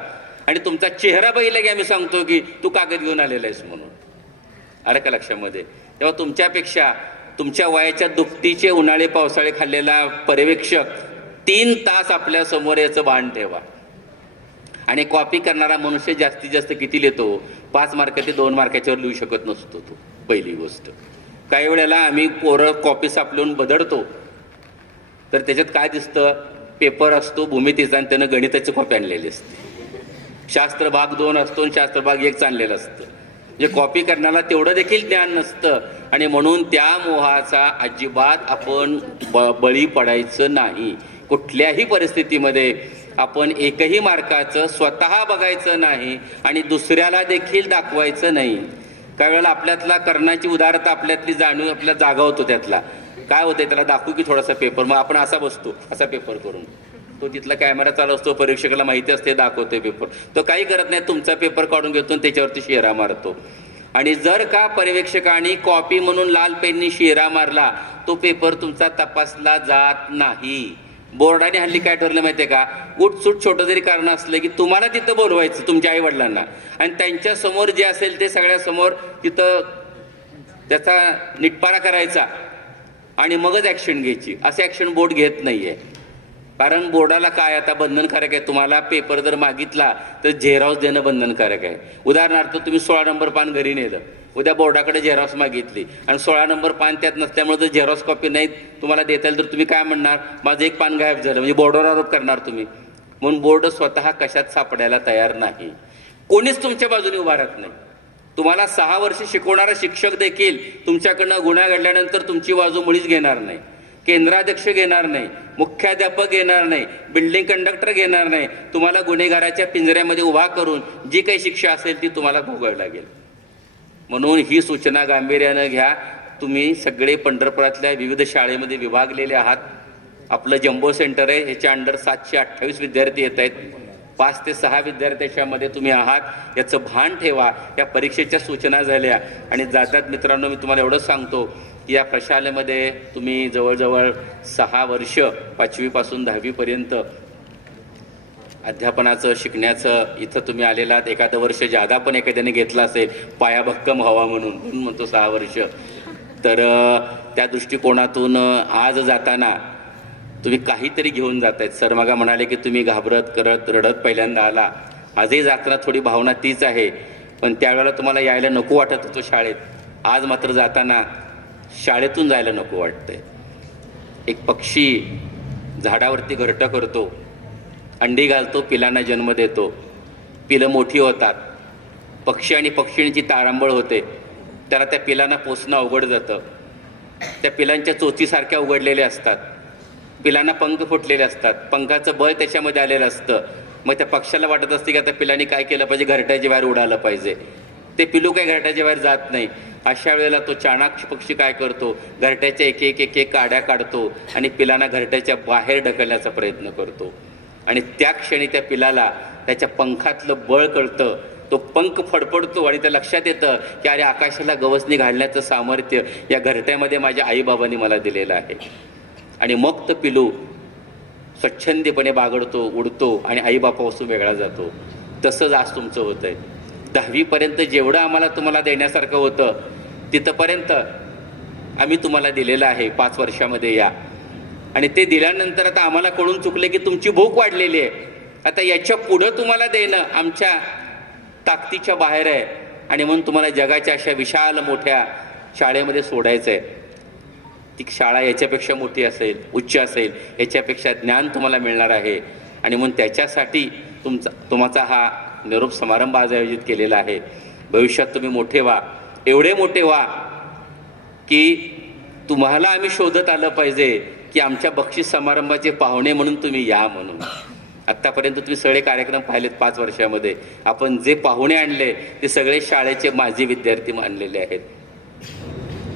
आणि तुमचा चेहरा बघितला की आम्ही सांगतो की तू कागद घेऊन आलेला आहेस म्हणून. आलं का लक्षामध्ये? तेव्हा तुमच्यापेक्षा तुमच्या वयाच्या दुपटीचे उन्हाळे पावसाळे खाल्लेला पर्यवेक्षक 3 तास आपल्या समोर याचं भान ठेवा. आणि कॉपी करणारा मनुष्य जास्तीत जास्त किती लिहितो? 5 मार्क ते 2 मार्काच्यावर लिहू शकत नसतो तो, पहिली गोष्ट. काही वेळेला आम्ही पोरं कॉपी सापडून बदडतो तर त्याच्यात काय दिसतं? पेपर असतो भूमितीचा आणि त्यानं गणिताची कॉपी आणलेली असते. शास्त्र भाग 2 असतो आणि शास्त्र भाग 1 आणलेलं असतं. म्हणजे कॉपी करण्याला तेवढं देखील ज्ञान नसतं आणि म्हणून त्या मोहाचा अजिबात आपण बळी पडायचं नाही. कुठल्याही परिस्थितीमध्ये आपण एकही मार्काचं स्वतः बघायचं नाही आणि दुसऱ्याला देखील दाखवायचं नाही. काही वेळेला आपल्यातला कर्णाची उदारता आपल्यातली जाणीव आपल्याला जागावतो. त्यातला काय होतंय त्याला दाखवू की थोडासा पेपर, मग आपण असा बसतो असा पेपर करून. तो तिथला कॅमेरा चालू असतो, परीक्षकाला माहिती असते दाखवतोय पेपर, तो काही करत नाही, तुमचा पेपर काढून घेतो आणि त्याच्यावरती शेरा मारतो. आणि जर का पर्यवेक्षकाने कॉपी म्हणून लाल पेननी शेरा मारला, तो पेपर तुमचा तपासला जात नाही. बोर्डाने हल्ली काय ठरलं माहितीये का, उठसूट छोटं जरी कारण असलं की तुम्हाला तिथं बोलवायचं तुमच्या आई वडिलांना आणि त्यांच्या समोर जे असेल ते सगळ्या समोर तिथं त्याचा निटपारा करायचा आणि मगच ॲक्शन घ्यायची. असं ॲक्शन बोर्ड घेत नाहीये. कारण बोर्डाला काय आता बंधनकारक आहे, तुम्हाला पेपर जर मागितला तर झेरॉक्स देणं बंधनकारक आहे. उदाहरणार्थ तुम्ही 16 नंबर पान घरी नेलं, उद्या बोर्डाकडे झेरॉक्स मागितली आणि 16 नंबर पान त्यात नसल्यामुळे जर झेरॉक्स कॉपी नाही तुम्हाला देता येईल तर तुम्ही काय म्हणणार, माझं एक पान गायब झालं, म्हणजे बोर्डावर आरोप करणार तुम्ही. म्हणून बोर्ड स्वतः कशात सापडायला तयार नाही. कोणीच तुमच्या बाजूने उभा राहत नाही. तुम्हाला 6 वर्ष शिकवणारा शिक्षक देखील तुमच्याकडनं गुन्हा घडल्यानंतर तुमची बाजू मुळीच घेणार नाही. केंद्राध्यक्ष घेणार नाही, मुख्याध्यापक घेणार नाही, बिल्डिंग कंडक्टर घेणार नाही. तुम्हाला गुन्हेगाराच्या पिंजऱ्यामध्ये उभा करून जी काही शिक्षा असेल ती तुम्हाला भोगावी लागेल. म्हणून ही सूचना गांभीर्यानं घ्या. तुम्ही सगळे पंढरपुरातल्या विविध शाळेमध्ये विभागलेले आहात. आपलं जम्बो सेंटर आहे, ह्याच्या अंडर 728 विद्यार्थी येत आहेत. 5 ते 6 विद्यार्थ्यांच्यामध्ये तुम्ही आहात, याचं भान ठेवा. या परीक्षेच्या सूचना झाल्या आणि जातात मित्रांनो, मी तुम्हाला एवढंच सांगतो की या प्रशालेमध्ये तुम्ही जवळजवळ 6 वर्ष 5वी पासून 10वी पर्यंत अध्यापनाचं शिकण्याचं इथं तुम्ही आलेला आहात. एखादं वर्ष जादा पण एखाद्याने घेतलं असेल पाया भक्कम व्हावा म्हणून म्हणतो 6 वर्ष. तर त्या दृष्टिकोनातून आज जाताना तुम्ही काहीतरी घेऊन जात आहेत. सर मगा म्हणाले की तुम्ही घाबरत करत रडत पहिल्यांदा आला. आजही जाताना थोडी भावना तीच आहे, पण त्यावेळेला तुम्हाला यायला नको वाटत होतं शाळेत. आज मात्र जाताना शाळेतून जायला नको वाटतंय. एक पक्षी झाडावरती घरटं करतो, अंडी घालतो, पिलांना जन्म देतो, पिलं मोठी होतात, पक्षी आणि पक्षिणीची तारांबळ होते, त्याला त्या पिलांना पोसणं अवघड जातं. त्या पिलांच्या चोचीसारख्या उघडलेल्या असतात, पिलांना पंख फुटलेले असतात, पंखाचं बळ त्याच्यामध्ये आलेलं असतं. मग त्या पक्षाला वाटत असते की आता पिलांनी काय केलं पाहिजे, घरट्याच्या बाहेर उडालं पाहिजे. ते पिलू काय घरट्याच्या बाहेर जात नाही. अशा वेळेला तो चाणाक्ष पक्षी काय करतो, घरट्याच्या एक काड्या काढतो आणि पिलांना घरट्याच्या बाहेर ढकलण्याचा प्रयत्न करतो. आणि त्या क्षणी त्या पिलाला त्याच्या पंखातलं बळ कळतं, तो पंख फडफडतो आणि त्या लक्षात येतं की अरे आकाशाला गवसणी घालण्याचं सामर्थ्य या घरट्यामध्ये माझ्या आईबाबांनी मला दिलेलं आहे. आणि मग तो पिलू स्वच्छंदीपणे बागडतो, उडतो आणि आईबापापासून वेगळा जातो. तसंच आज तुमचं होतं आहे. 10वी पर्यंत जेवढं आम्हाला तुम्हाला देण्यासारखं होतं तिथंपर्यंत आम्ही तुम्हाला दिलेलं आहे. 5 वर्षामध्ये या. आणि ते दिल्यानंतर आता आम्हाला कळून चुकले की तुमची भूक वाढलेली आहे. आता याच्या पुढं तुम्हाला देणं आमच्या ताकदीच्या बाहेर आहे आणि म्हणून तुम्हाला जगाच्या अशा विशाल मोठ्या शाळेमध्ये सोडायचं आहे. ती शाळा याच्यापेक्षा मोठी असेल, उच्च असेल, याच्यापेक्षा ज्ञान तुम्हाला मिळणार आहे. आणि म्हणून त्याच्यासाठी तुमचा हा निरोप समारंभ आज आयोजित केलेला आहे. भविष्यात तुम्ही मोठे व्हा, एवढे मोठे व्हा की तुम्हाला आम्ही शोधत आलं पाहिजे की आमच्या बक्षीस समारंभाचे पाहुणे म्हणून तुम्ही या म्हणून. आत्तापर्यंत तुम्ही सगळे कार्यक्रम पाहिलेत 5 वर्षामध्ये. आपण जे पाहुणे आणले ते सगळे शाळेचे माजी विद्यार्थी आणलेले आहेत.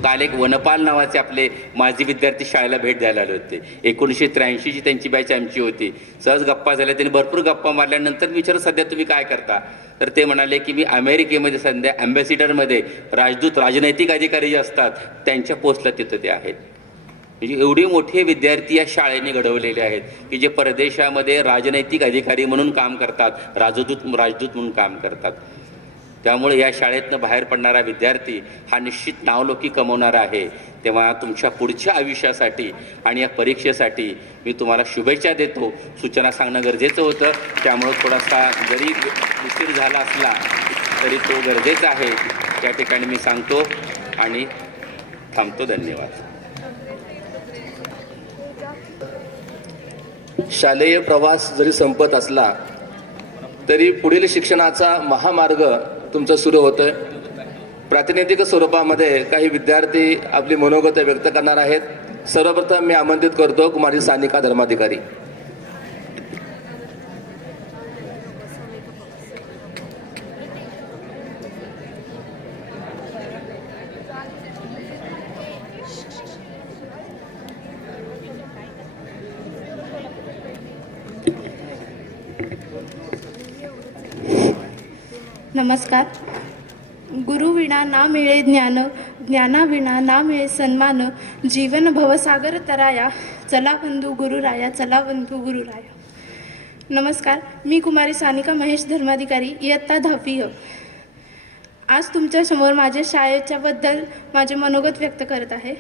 काल एक वनपाल नावाचे आपले माजी विद्यार्थी शाळेला भेट द्यायला आले होते. 1983ची त्यांची बॅच आमची होती. सहज गप्पा झाल्या, त्यांनी भरपूर गप्पा मारल्यानंतर विचारलं सध्या तुम्ही काय करता, तर ते म्हणाले की मी अमेरिकेमध्ये सध्या ॲम्बॅसिडरमध्ये राजदूत राजनैतिक अधिकारी जे असतात त्यांच्या पोस्टला तिथं ते आहेत. म्हणजे एवढे मोठे विद्यार्थी या शाळेने घडवलेले आहेत की जे परदेशामध्ये राजनैतिक अधिकारी म्हणून काम करतात, राजदूत म्हणून काम करतात. त्यामुळे या शाळेतनं बाहेर पडणारा विद्यार्थी हा निश्चित नावलौकिक कमवणारा आहे. तेव्हा तुमच्या पुढच्या आयुष्यासाठी आणि या परीक्षेसाठी मी तुम्हाला शुभेच्छा देतो. सूचना सांगणं गरजेचं होतं, त्यामुळं थोडासा जरी उशीर झाला असला तरी तो गरजेचा आहे. त्या ठिकाणी मी सांगतो आणि थांबतो. धन्यवाद. शालेय प्रवास जरी संपत असला तरी पुढील शिक्षणाचा महामार्ग तुमचा सुरू होतोय. प्रातिनिधिक स्वरूपामध्ये काही विद्यार्थी आपली मनोगत व्यक्त करणार आहेत। सर्वप्रथम मी आमंत्रित करतो कुमारी सानिका धर्माधिकारी। नमस्कार। गुरुविना ना मिळे ज्ञान, ज्ञानाविना ना मिळे सन्मान, जीवन भवसागर तराया, चला बंधू गुरुराया, चला बंधू गुरुराया। नमस्कार, मी कुमारी सानिका महेश धर्माधिकारी, इयत्ता 10वी। आज तुमच्यासमोर माझ्या शाळेच्याबद्दल माझे मनोगत व्यक्त करत आहे।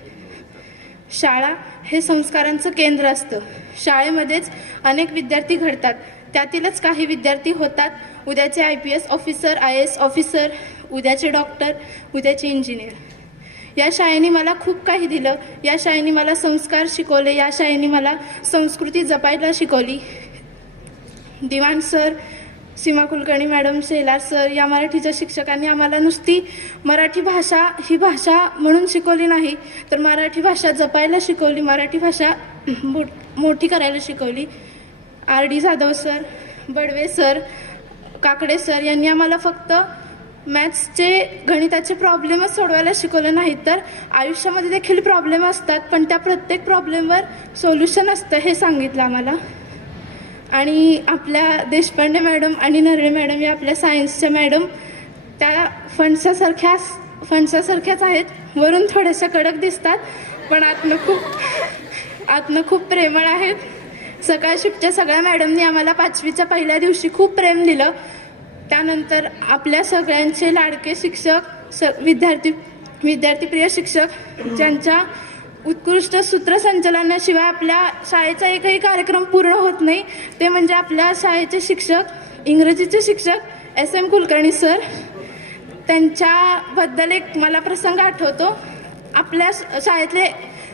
शाळा हे संस्कारांचं केंद्र असतं। शाळेमध्येच अनेक विद्यार्थी घडतात, त्यातीलच काही विद्यार्थी होतात उद्याचे IPS ऑफिसर, IAS ऑफिसर, उद्याचे डॉक्टर, उद्याचे इंजिनियर। या शाळेने मला खूप काही दिलं। या शाळेने मला संस्कार शिकवले। या शाळेने मला संस्कृती जपायला शिकवली। दिवाण सर, सीमा कुलकर्णी मॅडम, शेलार सर या मराठीच्या शिक्षकांनी आम्हाला नुसती मराठी भाषा ही भाषा म्हणून शिकवली नाही, तर मराठी भाषा जपायला शिकवली, मराठी भाषा मोठी करायला शिकवली। RD Jadhav sir, Badve sir, Kakade sir यांनी आम्हाला फक्त मॅथ्सचे गणिताचे प्रॉब्लेमच सोडवायला शिकवले नाहीत, तर आयुष्यामध्ये देखील प्रॉब्लेम असतात, पण त्या प्रत्येक प्रॉब्लेमवर सोल्युशन असतं हे सांगितलं आम्हाला। आणि आपल्या देशपांडे मॅडम आणि नरळे मॅडम या आपल्या सायन्सच्या मॅडम त्या फणसासारख्याच आहेत। वरून थोड्याशा कडक दिसतात, पण आतनं खूप प्रेमळ आहेत। सकाळ शिफ्टच्या सगळ्या मॅडमनी आम्हाला 5वीच्या पहिल्या दिवशी खूप प्रेम दिलं। त्यानंतर आपल्या सगळ्यांचे लाडके शिक्षक, विद्यार्थीप्रिय शिक्षक ज्यांच्या उत्कृष्ट सूत्रसंचालनाशिवाय आपल्या शाळेचा एकही कार्यक्रम पूर्ण होत नाही, ते म्हणजे आपल्या शाळेचे शिक्षक, इंग्रजीचे शिक्षक SM कुलकर्णी सर। त्यांच्याबद्दल एक मला प्रसंग आठवतो। आपल्या शाळेतले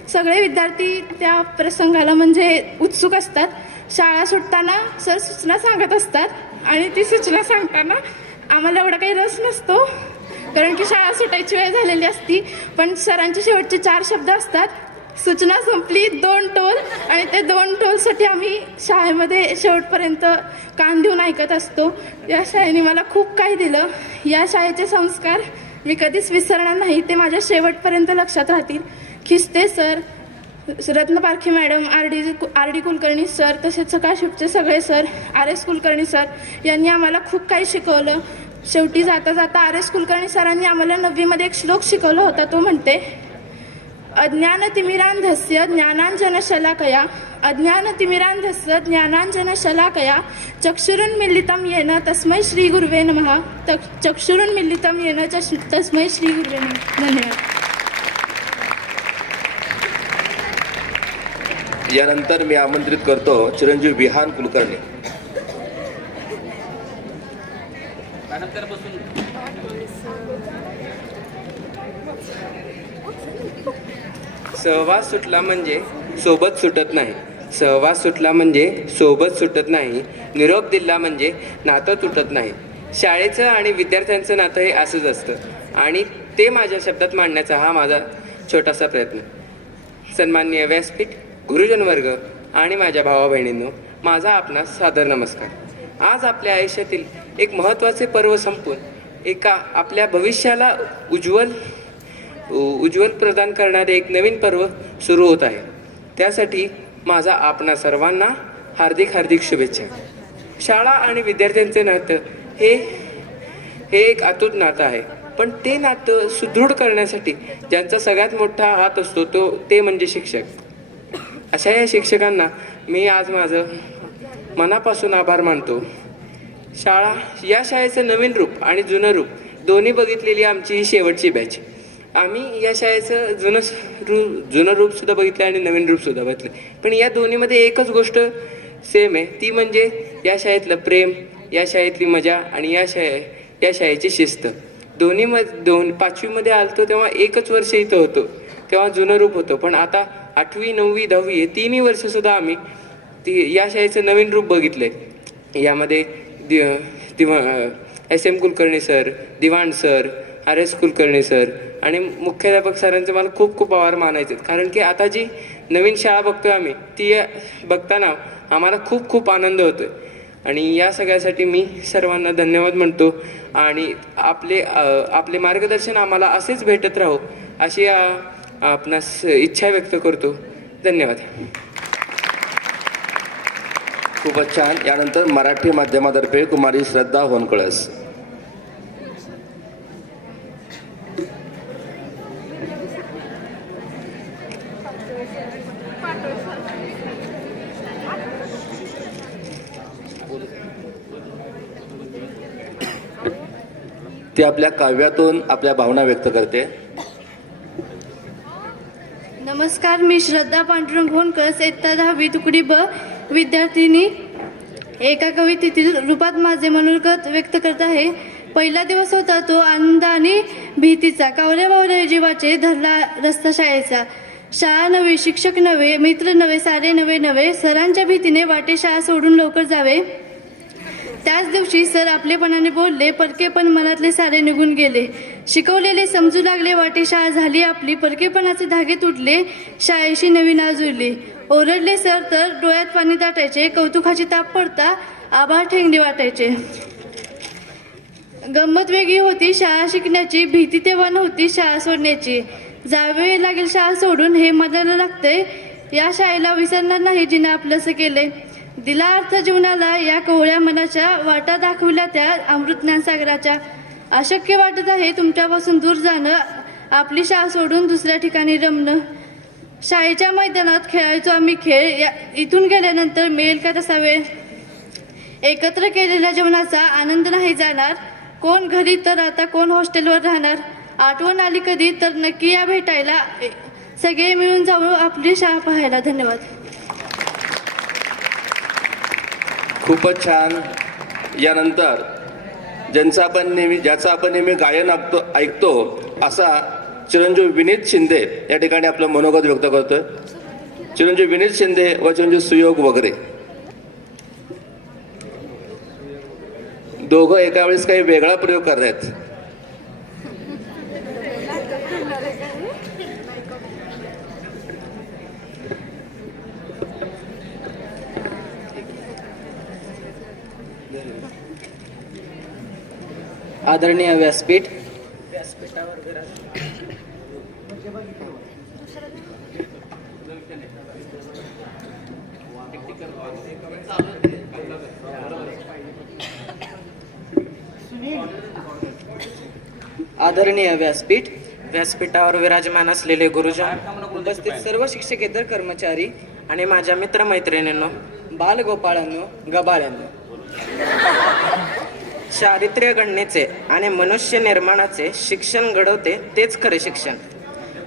सगळे विद्यार्थी त्या प्रसंगाला म्हणजे उत्सुक असतात। शाळा सुटताना सर सूचना सांगत असतात आणि ती सूचना सांगताना आम्हाला एवढा काही रस नसतो, कारण की शाळा सुटायची वेळ झालेली असती, पण सरांचे शेवटचे 4 शब्द असतात, सूचना संपली, 2 टोल, आणि ते 2 टोलसाठी आम्ही शाळेमध्ये शेवटपर्यंत कान देऊन ऐकत असतो। या शाळेने मला खूप काही दिलं। या शाळेचे संस्कार मी कधीच विसरणार नाही, ते माझ्या शेवटपर्यंत लक्षात राहतील। Khiste sir, Ratnaparkhi madam, RD Kulkarni sir, तसेच सकाळ शिफ्टचे सगळे सर, RS कुलकर्णी सर यांनी आम्हाला खूप काही शिकवलं। शेवटी जाता जाता RS कुलकर्णी सरांनी आम्हाला 9वीमध्ये एक श्लोक शिकवला होता, तो म्हणते, अज्ञानतिमिरांधस्य ज्ञानांजनशलाकया, अज्ञानतिमिरांधस्य ज्ञानांजनशलाकया, चक्षुरुन्मीलितं येन तस्मै श्री गुरुवे नमः, चक्षुरुन्मीलितं येन तस्मै श्री गुरुवे नमः। धन्यवाद। यानंतर मी आमंत्रित करतो चिरंजीव विहान कुलकर्णी। सहवास सुटला म्हणजे सोबत सुटत नाही, सहवास सुटला म्हणजे सोबत सुटत नाही, निरोप दिला म्हणजे नातं तुटत नाही। शाळेचं आणि विद्यार्थ्यांचं नातं हे असंच असतं आणि ते माझ्या शब्दात मांडण्याचा हा माझा छोटासा प्रयत्न। सन्माननीय व्यासपीठ, गुरुजन वर्ग आणि माझ्या भावा बहिणींनो, माझा आपणास सादर नमस्कार। आज आपल्या आयुष्यातील एक महत्त्वाचे पर्व संपून एका आपल्या भविष्याला उज्ज्वल प्रदान करणारे एक नवीन पर्व सुरू होत आहे। त्यासाठी माझा आपणा सर्वांना हार्दिक शुभेच्छा। शाळा आणि विद्यार्थ्यांचे नातं हे एक अतूट नातं आहे, पण ते नातं सुदृढ करण्यासाठी ज्यांचा सगळ्यात मोठा हात असतो ते म्हणजे शिक्षक। अशा या शिक्षकांना मी आज माझं मनापासून आभार मानतो। या शाळेचं नवीन रूप आणि जुनं रूप दोन्ही बघितलेली आमची ही शेवटची बॅच। आम्ही या शाळेचं जुनं रूपसुद्धा बघितलं आणि नवीन रूपसुद्धा बघितलं, पण या दोन्हीमध्ये एकच गोष्ट सेम आहे, ती म्हणजे या शाळेतलं प्रेम, या शाळेतली मजा आणि या शाळेची शिस्त। 5वीमध्ये आलतो तेव्हा एकच वर्ष इथं होतो, तेव्हा जुनं रूप होतं, पण आता 8वी 9वी 10वी हे 3 वर्षसुद्धा आम्ही या शाळेचं नवीन रूप बघितलं। यामध्ये SM Kulkarni sir, Diwan sir, R S Kulkarni sir आणि मुख्याध्यापक सरांचे मला खूप खूप आभार मानायचे आहेत. कारण की आता जी नवीन शाळा बघतोय आम्ही ती बघताना आम्हाला खूप खूप आनंद होतोय आणि या सगळ्यासाठी मी सर्वांना धन्यवाद म्हणतो आणि आपले मार्गदर्शन आम्हाला असेच भेटत राहो अशी आपणास इच्छा व्यक्त करतो. धन्यवाद. खूपच छान. यानंतर मराठी माध्यमातर्फे कुमारी श्रद्धा होनकळस. ती आपल्या काव्यातून आपल्या भावना व्यक्त करते. नमस्कार, मी श्रद्धा पांडुरंग होनकळस, इयत्ता 10वी तुकडी ब विद्यार्थिनी. एका कवितेतील रूपात माझे मनोगत व्यक्त करत आहे. पहिला दिवस होता तो आनंद आणि भीतीचा, कावल्या बावल्या जीवाचे धरला रस्ता शाळेचा. शाळा नव्हे, शिक्षक नव्हे, मित्र नव्हे, सारे नवे नवे, सरांच्या भीतीने वाटे शाळा सोडून लवकर जावे. त्याच दिवशी सर आपलेपणाने बोलले, परकेपण मनातले सारे निघून गेले. शिकवलेले समजू लागले, वाटे शाळा झाली आपली, परकेपणाचे धागे तुटले, शाळेशी नवीन आज उरली. ओरडले सर तर डोळ्यात पाणी दाटायचे, कौतुकाची ताप पडता आभाळ ठेंगडी वाटायचे. गंमत वेगळी होती शाळा शिकण्याची, भीती तेव्हा नव्हती शाळा सोडण्याची. जावे लागेल शाळा सोडून हे मनाला लागतंय, या शाळेला विसरणार नाही जिने आपलंसं केलंय. दिला अर्थ जीवनाला या कोवळ्या मनाच्या, वाटा दाखविल्या त्या अमृत ज्ञान सागराच्या. अशक्य वाटत आहे तुमच्यापासून दूर जाणं, आपली शाळा सोडून दुसऱ्या ठिकाणी रमणं. शाळेच्या मैदानात खेळायचो आम्ही खेळ, इथून गेल्यानंतर मिळेल का तसा वेळ. एकत्र केलेल्या जेवणाचा आनंद नाही जाणार, कोण घरी तर आता कोण हॉस्टेलवर राहणार. आठवण आली कधी तर नक्की या भेटायला, सगळे मिळून जाऊ आपली शाळा पाहायला. धन्यवाद. खूपच छान. यानंतर ज्याचा आपण नेहमी गायन ऐकतो असा चिरंजीव विनीत शिंदे या ठिकाणी आपलं मनोगत व्यक्त करतोय. चिरंजीव विनीत शिंदे व चिरंजीव सुयोग वगैरे दोघं एका वेळेस काही वेगळा प्रयोग करतायत. आदरणीय व्यासपीठ, आदरणीय व्यासपीठ, व्यासपीठावर विराजमान असलेले गुरुजन, उपस्थित सर्व शिक्षकेतर कर्मचारी आणि माझ्या मित्रमैत्रिणींनो, बालगोपाळांनो, गबाळ्यांनो. चारित्र्य घडणीचे आणि मनुष्य निर्माणाचे शिक्षण घडवते तेच खरे शिक्षण,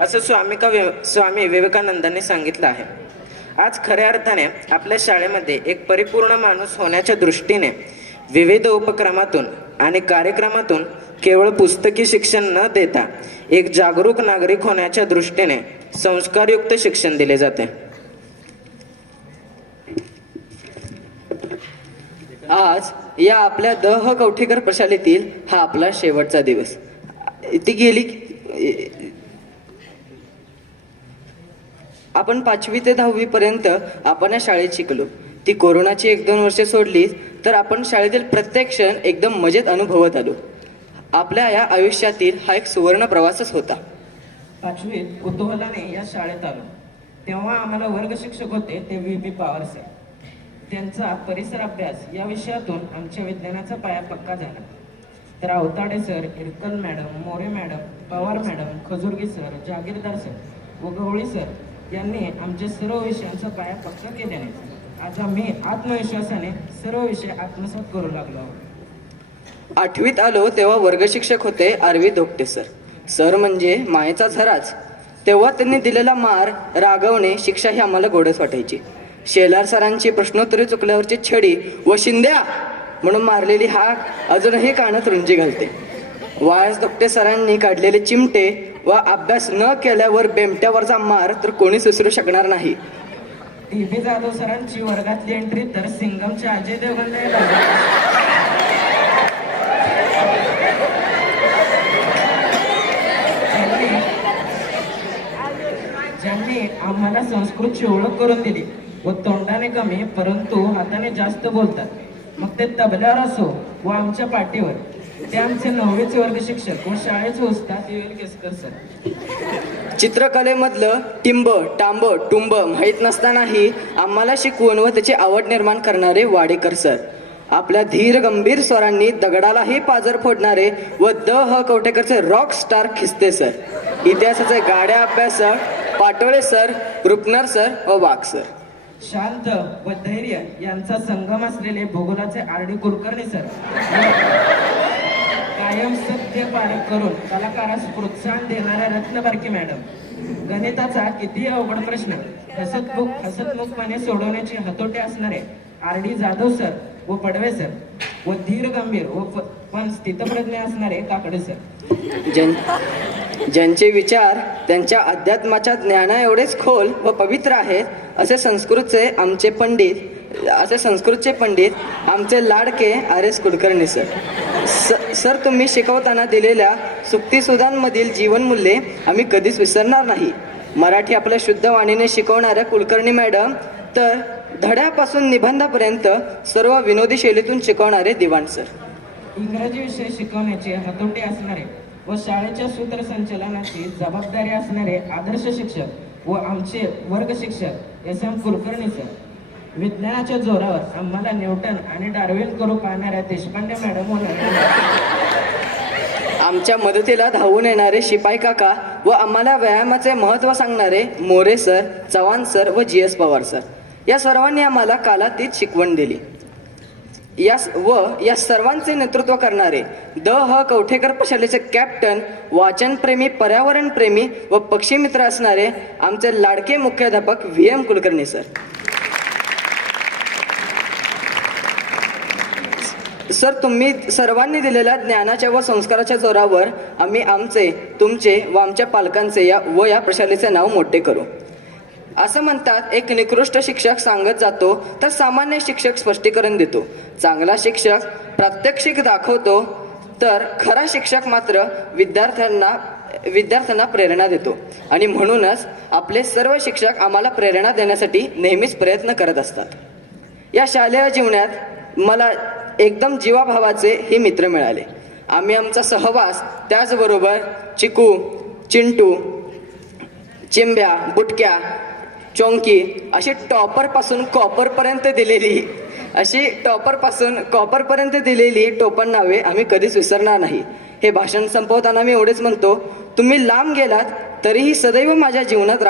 असं स्वामी विवेकानंदांनी सांगितलं आहे. आज खऱ्या अर्थाने आपल्या शाळेमध्ये एक परिपूर्ण माणूस होण्याच्या दृष्टीने विविध उपक्रमातून आणि कार्यक्रमातून केवळ पुस्तकी शिक्षण न देता एक जागरूक नागरिक होण्याच्या दृष्टीने संस्कारयुक्त शिक्षण दिले जाते. आज या आपल्या दह कवठेकर प्रशालेतील हा आपला शेवटचा दिवस. ती गेली आपण 5वी ते 10वी पर्यंत आपण या शाळेत शिकलो. ती कोरोनाची 1-2 वर्षे सोडली तर आपण शाळेतील प्रत्येक क्षण एकदम मजेत अनुभवत आलो. आपल्या या आयुष्यातील हा एक सुवर्ण प्रवासच होता. 5वीत कुतूहलाने या शाळेत आलो तेव्हा आम्हाला वर्ग शिक्षक होते ते VP पवार सर. त्यांचा परिसर अभ्यास या विषयातून आमच्या विज्ञानाचा पाया पक्का झाला. तर Avtade sir, Irkal madam, More madam, Pawar madam, Khajurgi sir, Jagirdar sir व गवळी सर यांनी आमच्या सर्व विषयांचा पाया पक्का केल्याने आज आम्ही आत्मविश्वासाने सर्व विषय आत्मसात करू लागलो आहोत. 8वीत आलो तेव्हा वर्ग शिक्षक होते आरवी धोपटे सर. सर म्हणजे मायेचा झराच. तेव्हा त्यांनी दिलेला मार, रागवणे, शिक्षा ही आम्हाला गोडच वाटायची. शेलार सरांची प्रश्नोत्तरे चुकल्यावरची छडी व शिंद्या म्हणून मारलेली हाक अजूनही कानात रुंजी घालते. वायस धोपटे सरांनी काढलेले चिमटे व अभ्यास न केल्यावर बेमट्यावरचा मार तर कोणी विसरू शकणार नाही. TB जाधव सरांची वर्गातली एंट्री तर सिंगमच्या अजय देवगण आम्हाला संस्कृतची ओळख करून दिली व तोंडाने कमी परंतु हाताने जास्त बोलतात. मग ते तबल्यावर असो व आमच्या पाठीवर. ते आमचे 9वीचे वर्ग शिक्षक व शाळेचे उस्ताद युएल केसकर सर. चित्रकलेमधलं टिंब टांब टुंब माहीत नसतानाही आम्हाला शिकवून व त्याची आवड निर्माण करणारे वाडेकर सर. आपल्या धीर गंभीर स्वरांनी दगडालाही पाजर फोडणारे व ह कवठेकरचे रॉक स्टार खिस्ते सर. इतिहासाचे गाड्या अभ्यासक पाटोळे सर, रुपनर सर व वाघ सर. शांत व धैर्य यांचा संगम असलेले भूगोलाचे RD कुलकर्णी सर. कायम सत्य पारिक करून कलाकारास प्रोत्साहन देणाऱ्या रत्नबारकी मॅडम. गणिताचा किती अवघड प्रश्न हसतमुखपणे सोडवण्याची हतोटी असणारे RD जाधव सर व पडवे सर व धीर गंभीर व पण स्थितप्रज्ञ असणारे काकडे सर. ज्यांचे विचार त्यांच्या अध्यात्माच्या ज्ञाना एवढेच खोल व पवित्र आहेत असे संस्कृतचे पंडित आमचे लाडके RS कुलकर्णी सर. सर तुम्ही शिकवताना दिलेल्या सुक्तीसुधांमधील जीवनमूल्ये आम्ही कधीच विसरणार नाही. मराठी आपल्या शुद्ध वाणीने शिकवणाऱ्या कुलकर्णी मॅडम तर धड्यापासून निबंधापर्यंत सर्व विनोदी शैलीतून शिकवणारे दिवाण सर. इंग्रजी विषय शिकवण्याचे हतोटी असणारे व शाळेच्या सूत्रसंचलनाची जबाबदारी असणारे आदर्श शिक्षक व आमचे वर्ग शिक्षक SM कुलकर्णी सर. विज्ञानाच्या जोरावर आम्हाला न्यूटन आणि डार्विन करू पाहणाऱ्या देशपांडे मॅडम व आमच्या मदतीला धावून येणारे शिपाई काका व आम्हाला व्यायामाचे महत्त्व सांगणारे मोरे सर, चव्हाण सर व GS पवार सर. या सर्वांनी आम्हाला कालातीत शिकवण दिली. या सर्वांचे नेतृत्व करणारे ह कवठेकर प्रशालेचे कॅप्टन, वाचनप्रेमी, पर्यावरणप्रेमी व पक्षीमित्र असणारे आमचे लाडके मुख्याध्यापक VM कुलकर्णी सर. सर तुम्ही सर्वांनी दिलेल्या ज्ञानाच्या व संस्काराच्या जोरावर आम्ही आमचे, तुमचे व आमच्या पालकांचे या प्रशालेचे नाव मोठे करू. असं म्हणतात, एक निकृष्ट शिक्षक सांगत जातो तर सामान्य शिक्षक स्पष्टीकरण देतो. चांगला शिक्षक प्रात्यक्षिक दाखवतो तर खरा शिक्षक मात्र विद्यार्थ्यांना प्रेरणा देतो. आणि म्हणूनच आपले सर्व शिक्षक आम्हाला प्रेरणा देण्यासाठी नेहमीच प्रयत्न करत असतात. या शालेय जीवनात मला एकदम जीवाभावाचे हे मित्र मिळाले. आम्ही आमचा सहवास त्याचबरोबर चिकू, चिंटू, चिंब्या, बुटक्या, चोंकी अशी टॉपरपासून कॉपरपर्यंत दिलेली टोपण नावे आम्ही कधीच विसरणार नाही. हे भाषण संपवताना मी एवढेच म्हणतो, तुम्ही लांब गेलात तरीही सदैव माझ्या जीवनात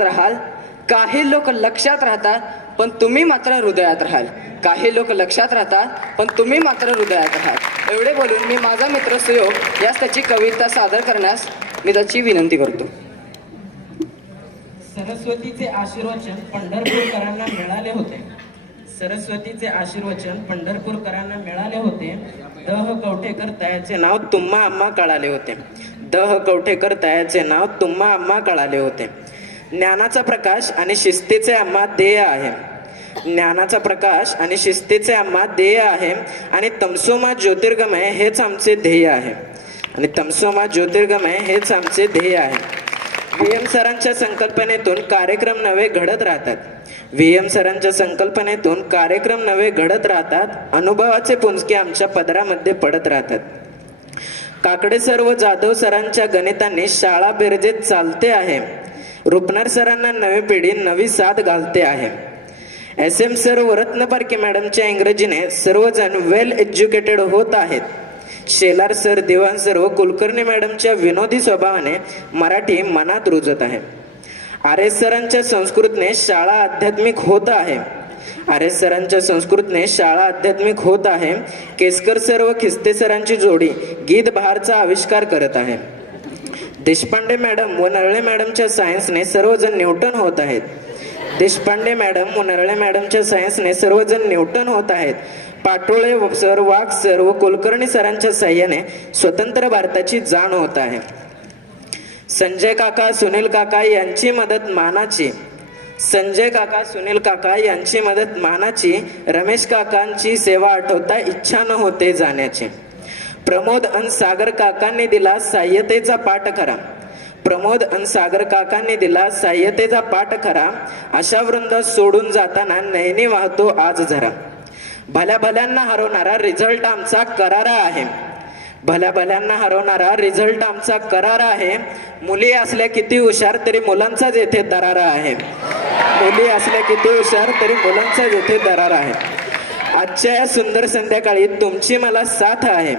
राहाल. काही लोक लक्षात राहतात पण तुम्ही मात्र हृदयात राहाल. एवढे बोलून मी माझा मित्र सुयोग यास त्याची कविता सादर करण्यास मी त्याची विनंती करतो. सरस्वतीचे आशीर्वचन पंढरपूरकरांना मिळाले होते. दह कवठेकर तयाचे नाव तुम्हा आम्हा कळाले होते. ज्ञानाचा प्रकाश आणि शिस्तीचे आम्हा ध्येय आहे आणि तमसोमा ज्योतिर्गमय हेच आमचे ध्येय आहे. VM सरांच्या संकल्पनेतून कार्यक्रम नवे घडत राहतात. अनुभवाचे पुंजके आमच्या पदरामध्ये पडत राहतात. काकडे सर व जाधव सरांच्या गणितांनी शाळा बेरजेत चालते आहे. रुपनर सरांना नवी पिढी नवी साथ घालते आहे. SM सर व रत्नपारखे मॅडमच्या इंग्रजीने सर्वजण वेल एज्युकेटेड होत आहेत. शेलार सर, दिवाण सर व कुलकर्णी मॅडमच्या विनोदी स्वभावाने मराठी मनात रुजत आहे. RS सरांच्या संस्कृतने शाळा आध्यात्मिक होत आहे. केसकर सर व खिस्ते सरांची जोडी गीत बहारचा आविष्कार करत आहे. देशपांडे मॅडम व नरळे मॅडमच्या सायन्सने सर्वजण न्यूटन होत आहेत. पाटोळे सर, वाघ सर व कुलकर्णी सरांच्या साह्याने स्वतंत्र भारताची जाण होत आहे. संजय काका, सुनील काका यांची मदत मानाची. रमेश काकांची सेवा आठवता इच्छा न होते जाण्याची. प्रमोद अन सागर काकांनी दिला सहाय्यतेचा पाठ खरा. प्रमोद आणि सागर काकांनी दिला साह्यतेचा पाठ खरा, अशा वृंद सोडून जाताना नयनी वाहतो आज जरा. भल्या भल्यांना हरवणारा रिझल्ट आमचा करारा आहे. भल्या भल्यांना हरवणारा रिझल्ट आमचा करारा आहे. मुली असल्या किती हुशार तरी मुलांचाच येथे दरारा आहे. मुली असल्या किती हुशार तरी मुलांचाच येथे दरारा आहे. आजच्या या सुंदर संध्याकाळी तुमची मला साथ आहे.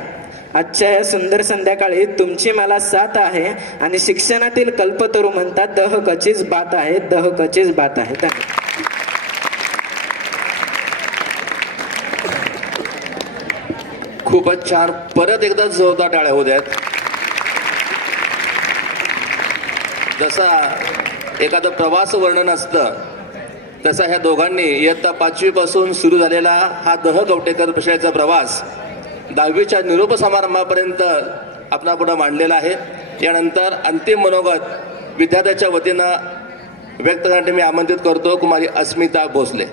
आजच्या या सुंदर संध्याकाळी तुमची मला साथ आहे. आणि शिक्षणातील कल्पतरू म्हणतात दहकचीच बात आहे, दहकचीच बात आहे. धन्यवाद. खूपच छान. परत एकदा जोरदार टाळ्या होऊ द्यात. जसा एखादं प्रवास वर्णन असतं तसा ह्या दोघांनी इयत्ता 5वी पासून सुरू झालेला हा दहगवटेकर प्रशालेचा प्रवास 10वीच्या निरोप समारंभापर्यंत आपणापुढं मांडलेला आहे. यानंतर अंतिम मनोगत विद्यार्थ्याच्या वतीनं व्यक्त करण्यासाठी मी आमंत्रित करतो कुमारी अस्मिता भोसले.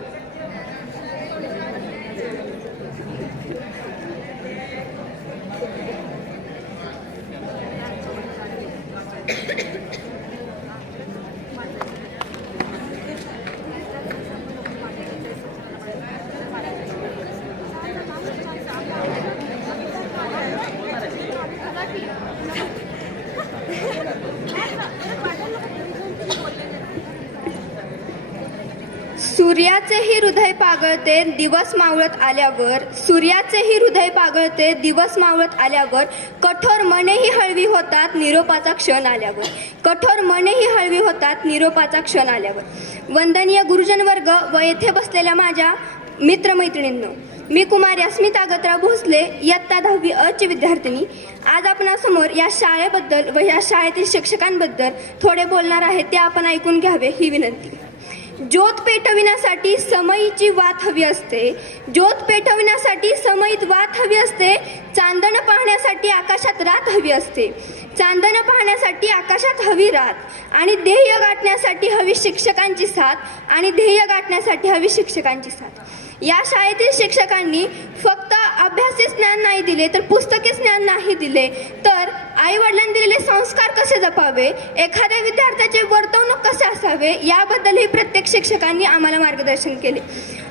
सूर्याचेही हृदय पागळते दिवस मावळत आल्यावर, सूर्याचेही हृदय पागळते दिवस मावळत आल्यावर, कठोर मनेही हळवी होतात निरोपाचा क्षण आल्यावर, कठोर मनेही हळवी होतात निरोपाचा क्षण आल्यावर. वंदनीय गुरुजन वर्ग व येथे बसलेल्या माझ्या मित्रमैत्रिणींनो, मी कुमारी अस्मिता गतराव भोसले इयत्ता 10वी अ ची विद्यार्थिनी आज आपणासमोर या शाळेबद्दल व या शाळेतील शिक्षकांबद्दल थोडे बोलणार आहे, ते आपण ऐकून घ्यावे ही विनंती. ज्योत पेटविण्यासाठी समईची वात हवी असते, ज्योत पेटविण्यासाठी समईत वात हवी असते. चांदणं पाहण्यासाठी आकाशात रात हवी असते, चांदणं पाहण्यासाठी आकाशात हवी रात. आणि ध्येय गाठण्यासाठी हवी शिक्षकांची साथ, आणि ध्येय गाठण्यासाठी हवी शिक्षकांची साथ. या शाळेतील शिक्षकांनी फक्त अभ्यासी ज्ञान नाही दिले तर पुस्तकी ज्ञान नाही दिले, तर आई वडिलांनी दिलेले संस्कार कसे जपावे, एखाद्या विद्यार्थ्याचे वर्तवणूक कसे असावे याबद्दलही प्रत्येक शिक्षकांनी आम्हाला मार्गदर्शन केले.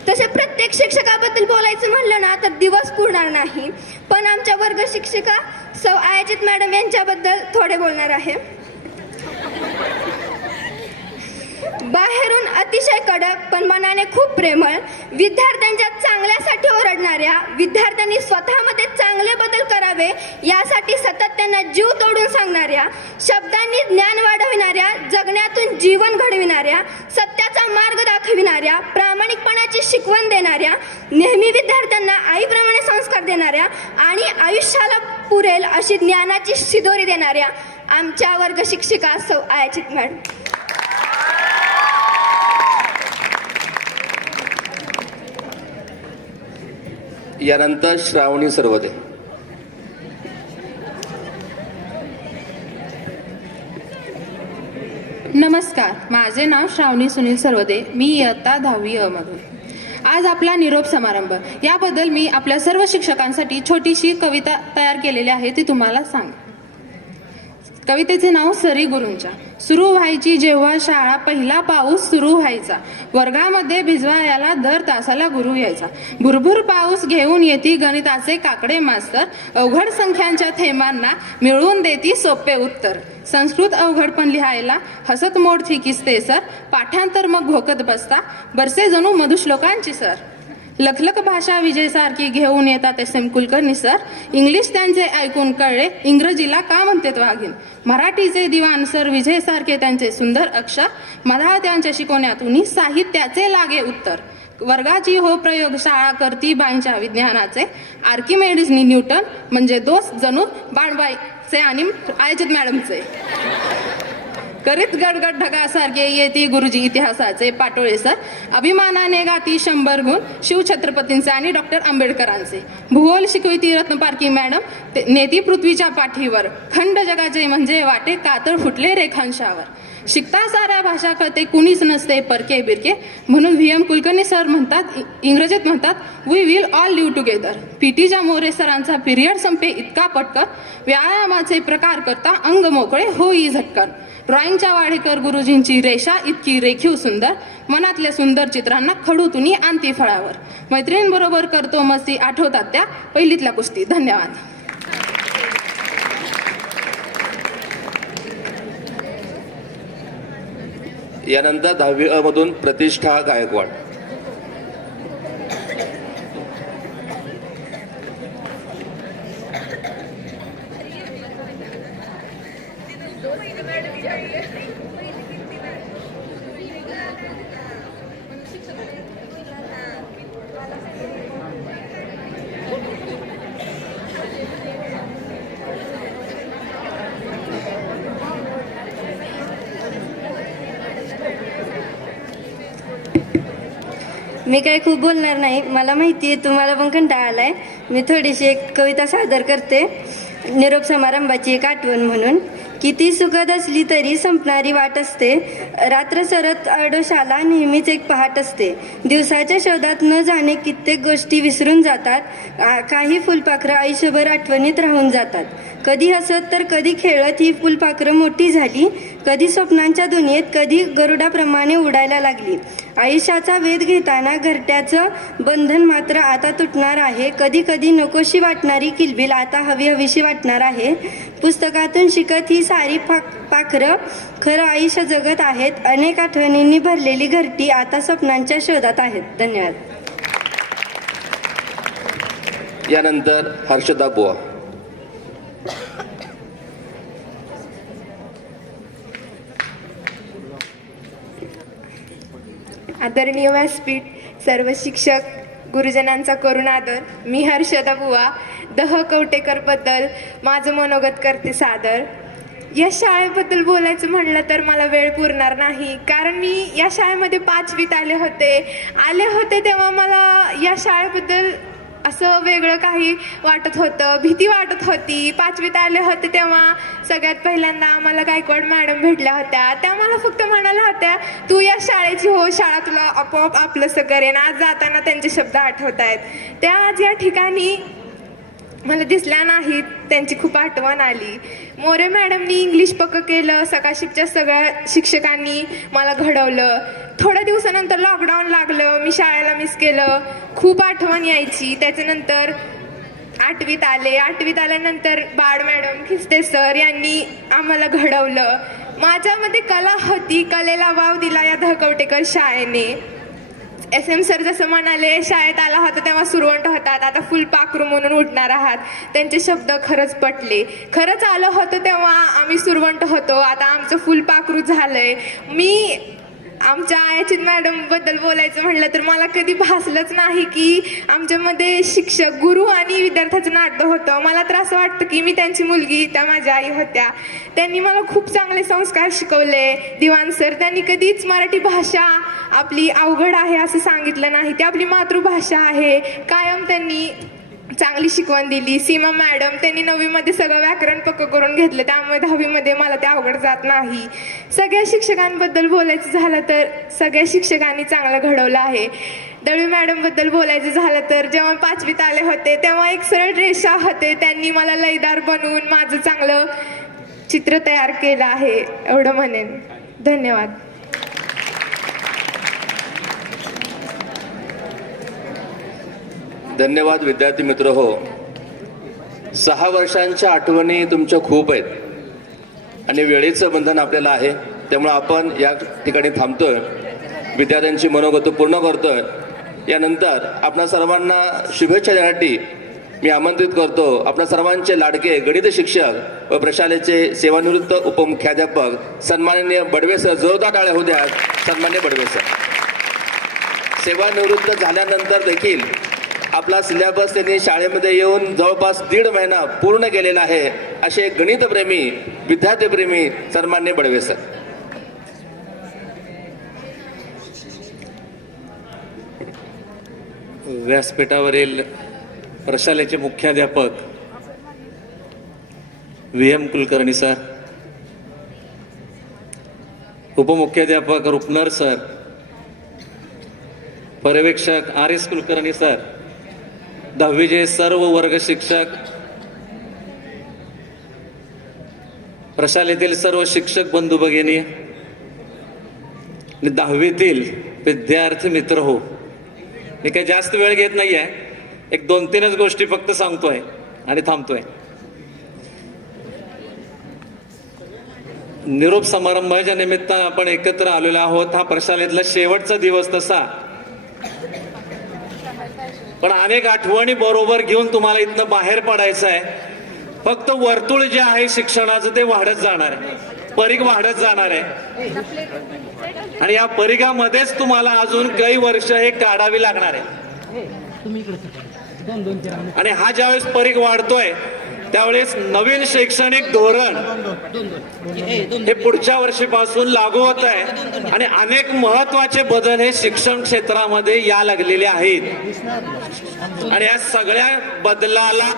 तसे प्रत्येक शिक्षकाबद्दल बोलायचं म्हणलं ना तर दिवस पुरणार नाही, पण आमच्या वर्ग शिक्षिका सौ आयाचित मॅडम यांच्याबद्दल थोडे बोलणार आहे. बाहेरून अतिशय कडक पण मनाने खूप प्रेमळ, विद्यार्थ्यांच्या चांगल्यासाठी ओरडणाऱ्या, विद्यार्थ्यांनी स्वतःमध्ये चांगले बदल करावे यासाठी सतत त्यांना जीव तोडून सांगणाऱ्या, शब्दांनी ज्ञान वाढविणाऱ्या, जगण्यातून जीवन घडविणाऱ्या, सत्याचा मार्ग दाखविणाऱ्या, प्रामाणिकपणाची शिकवण देणाऱ्या, नेहमी विद्यार्थ्यांना आईप्रमाणे संस्कार देणाऱ्या आणि आयुष्याला पुरेल अशी ज्ञानाची शिदोरी देणाऱ्या आमच्या वर्ग शिक्षिका सौ आयाचित मॅडम. यानंतर श्रावणी सरवदे. नमस्कार, माझे नाव श्रावणी सुनील सरवदे. मी इयत्ता 10वी अ मधून. आज आपला निरोप समारंभ याबद्दल मी आपल्या सर्व शिक्षकांसाठी छोटीशी कविता तयार केलेली आहे, ती तुम्हाला सांग. कवितेचे नाव सरी गुरूंच्या. सुरू व्हायची जेव्हा शाळा, पहिला पाऊस सुरू व्हायचा, वर्गामध्ये भिजवायला दर तासाला गुरु यायचा. भुरभुर पाऊस घेऊन येती गणिताचे काकडे मास्तर, अवघड संख्यांच्या थेंबांना मिळवून देती सोपे उत्तर. संस्कृत अवघड पण लिहायला हसत मोडती किस्ते सर, पाठांतर मग घोकत बसता बरसे जणू मधुश्लोकांची सर. लखलख भाषा विजयसारखी घेऊन येतात S M Kulkarni sir, English त्यांचे ऐकून कळले इंग्रजीला का म्हणतात वाघीण. मराठीचे दिवाण सर विजयसारखे त्यांचे सुंदर अक्षर, मराठ्यांच्या शिकवण्यातून साहित्याचे लागे उत्तर. वर्गाची हो प्रयोगशाळा करती बाईंच्या विज्ञानाचे, आर्किमेडिसनी न्यूटन म्हणजे दोस्त जणू बाणबाईचे आणि आयाचित मॅडमचे. करीत गडगड ढगासारखे येती गुरुजी इतिहासाचे पाटोळे सर, अभिमानाने गाती 100 गुण शिवछत्रपतींचे आणि डॉक्टर आंबेडकरांचे. भूगोल शिकविती रत्नपारखी मॅडम, नेती पृथ्वीच्या पाठीवर, खंड जगाचे म्हणजे वाटे कातळ फुटले रेखांशावर. शिकता साऱ्या भाषा कळते कुणीच नसते परके बिरके, म्हणून व्ही एम कुलकर्णी सर म्हणतात, इंग्रजीत म्हणतात, we will all live together. पीटीच्या मोरे सरांचा पिरियड संपे इतका पटकन, व्यायामाचे प्रकार करता अंग मोकळे होई झटकन. ड्रॉइंगच्या वाडेकर गुरुजींची रेषा इतकी रेखीव सुंदर, मनातल्या सुंदर चित्रांना खडूतुनी आणती फळावर. मैत्रिणींबरोबर करतो मस्ती, आठवतात त्या पहिलीतल्या कुस्ती. धन्यवाद. यानंतर 10वी अ मधून प्रतिष्ठा गायकवाड. मी काही खूप बोलणार नाही, मला माहिती आहे तुम्हाला पण कंटाळा आलाय. मी थोडीशी एक कविता सादर करते, निरोप समारंभाची एक आठवण म्हणून. किती सुखद असली तरी संपणारी वाट असते, रात्र सरत आडोशाला नेहमीच एक पहाट असते. दिवसाच्या शोधात न जाणे कित्येक गोष्टी विसरून जातात, काही फुलपाखरं आयुष्यभर आठवणीत राहून जातात. कधी हसत तर कधी खेळत ही फुलपाखरं मोठी झाली, कधी स्वप्नांच्या दुनियेत कधी गरुडाप्रमाणे उडायला लागली. आयुष्याचा वेध घेताना घरट्याचं बंधन मात्र आता तुटणार आहे. कधी कधी नकोशी वाटणारी किलबिल आता हवी हवीशी वाटणार आहे. पुस्तकातून शिकत ही सारी पाखरं खरं आयुष्य जगत आहेत. अनेक आठवणींनी भरलेली घरटी आता स्वप्नांच्या शोधात आहेत. धन्यवाद. यानंतर हर्षदा बुवा. आदरणीय व्यासपीठ, सर्व शिक्षक, गुरुजनांचा करुण आदर. मी हर्षदा बुवा कवटेकरबद्दल माझं मनोगत करते सादर. या शाळेबद्दल बोलायचं म्हणलं तर मला वेळ पुरणार नाही, कारण मी या शाळेमध्ये 5वीत आले होते तेव्हा मला या शाळेबद्दल असं वेगळं काही वाटत होतं, भीती वाटत होती. 5वीत आले होते तेव्हा सगळ्यात पहिल्यांदा आम्हाला गायकवाड मॅडम भेटल्या होत्या. त्या मला फक्त म्हणाल्या होत्या, तू या शाळेची हो, शाळा तुला आपोआप आपलंसं करेन. आज जाताना त्यांचे शब्द आठवत आहेत. त्या आज या ठिकाणी मला दिसल्या नाहीत, त्यांची खूप आठवण आली. मोरे मॅडमनी इंग्लिश पक्क केलं, सकाळशिपच्या सगळ्या शिक्षकांनी मला घडवलं. थोड्या दिवसानंतर लॉकडाऊन लागलं, मी शाळेला मिस केलं, खूप आठवण यायची. त्याच्यानंतर 8वीत आले. 8वीत आल्यानंतर बाळ मॅडम, खिस्ते सर यांनी आम्हाला घडवलं. माझ्यामध्ये कला होती, कलेला वाव दिला या कवटेकर शाळेने. SM सर जसं म्हणाले, शाळेत आला होता तेव्हा सुरवंट होतात, आता फुलपाखरू म्हणून उठणार आहात. त्यांचे शब्द खरंच पटले. खरंच आलं होतं तेव्हा आम्ही सुरवंट होतो, आता आमचं फुलपाखरू झालंय. मी आमच्या आयाचित मॅडम बद्दल बोलायचं म्हटलं तर मला कधी भासलंच नाही की आमच्यामध्ये शिक्षक, गुरु आणि विद्यार्थ्याचं नातं होतं. मला तर असं वाटतं की मी त्यांची मुलगी, त्या माझ्या आई होत्या. त्यांनी मला खूप चांगले संस्कार शिकवले. दिवाण सर, त्यांनी कधीच मराठी भाषा आपली अवघड आहे असं सांगितलं नाही, ती आपली मातृभाषा आहे. कायम त्यांनी चांगली शिकवण दिली. सीमा मॅडम, त्यांनी 9वीमध्ये सगळं व्याकरण पक्क करून घेतलं, त्यामुळे 10वीमध्ये मला ते अवघड जात नाही. सगळ्या शिक्षकांबद्दल बोलायचं झालं तर सगळ्या शिक्षकांनी चांगलं घडवलं आहे. दळवी मॅडमबद्दल बोलायचं झालं तर जेव्हा 5वीत आले होते तेव्हा एक सरळ रेषा होते, त्यांनी मला लयदार बनवून माझं चांगलं चित्र तयार केलं आहे, एवढं म्हणेन. धन्यवाद. धन्यवाद विद्यार्थी मित्र हो. 6 वर्षांच्या आठवणी तुमच्या खूप आहेत आणि वेळेचं बंधन आपल्याला आहे, त्यामुळे आपण या ठिकाणी थांबतोय, विद्यार्थ्यांची मनोगत पूर्ण करतोय. यानंतर आपणा सर्वांना शुभेच्छा देण्यासाठी मी आमंत्रित करतो आपणा सर्वांचे लाडके गणित शिक्षक व प्रशालेचे सेवानिवृत्त उपमुख्याध्यापक सन्माननीय बडवे सर. जोरदार टाळ्या होऊ द्या सन्माननीय बडवे सर. सेवानिवृत्त झाल्यानंतर देखील आपला सिलेबस त्यांनी शाळेमध्ये येऊन जवळपास 1.5 महिना पूर्ण केलेला आहे, असे गणितप्रेमी, विद्यार्थीप्रेमी सन्माननीय बडवे सर. व्यासपीठावरील प्रशालेचे मुख्याध्यापक VM कुलकर्णी सर, उपमुख्याध्यापक रुपनर सर, पर्यवेक्षक आर एस कुलकर्णी सर, 10वीचे सर्व वर्ग शिक्षक, प्रशालेतील सर्व शिक्षक बंधू भगिनी आणि 10वीतील विद्यार्थी मित्र हो, मी काही जास्त वेळ घेत नाहीये, एक 2-3च गोष्टी फक्त सांगतोय आणि थांबतोय. निरोप समारंभाच्या निमित्तानं आपण एकत्र आलेलो आहोत. हा प्रशालेतला शेवटचा दिवस तसा, पण अनेक आठवणी बरोबर घेऊन तुम्हाला इथनं बाहेर पडायचं आहे. फक्त वर्तुळ जे आहे शिक्षणाचं ते वाढत जाणार आहे, परीघ वाढत जाणार आहे आणि या परीघामध्येच तुम्हाला अजून काही वर्ष हे काढावी लागणार आहे. आणि हा ज्यावेळेस परीघ वाढतोय त्यावेळेस नवीन शैक्षणिक धोरण हे पुढच्या वर्षीपासून लागू होत आहे आणि अनेक महत्वाचे बदल हे शिक्षण क्षेत्रामध्ये या लागलेले आहेत. आणि या सगळ्या बदलाला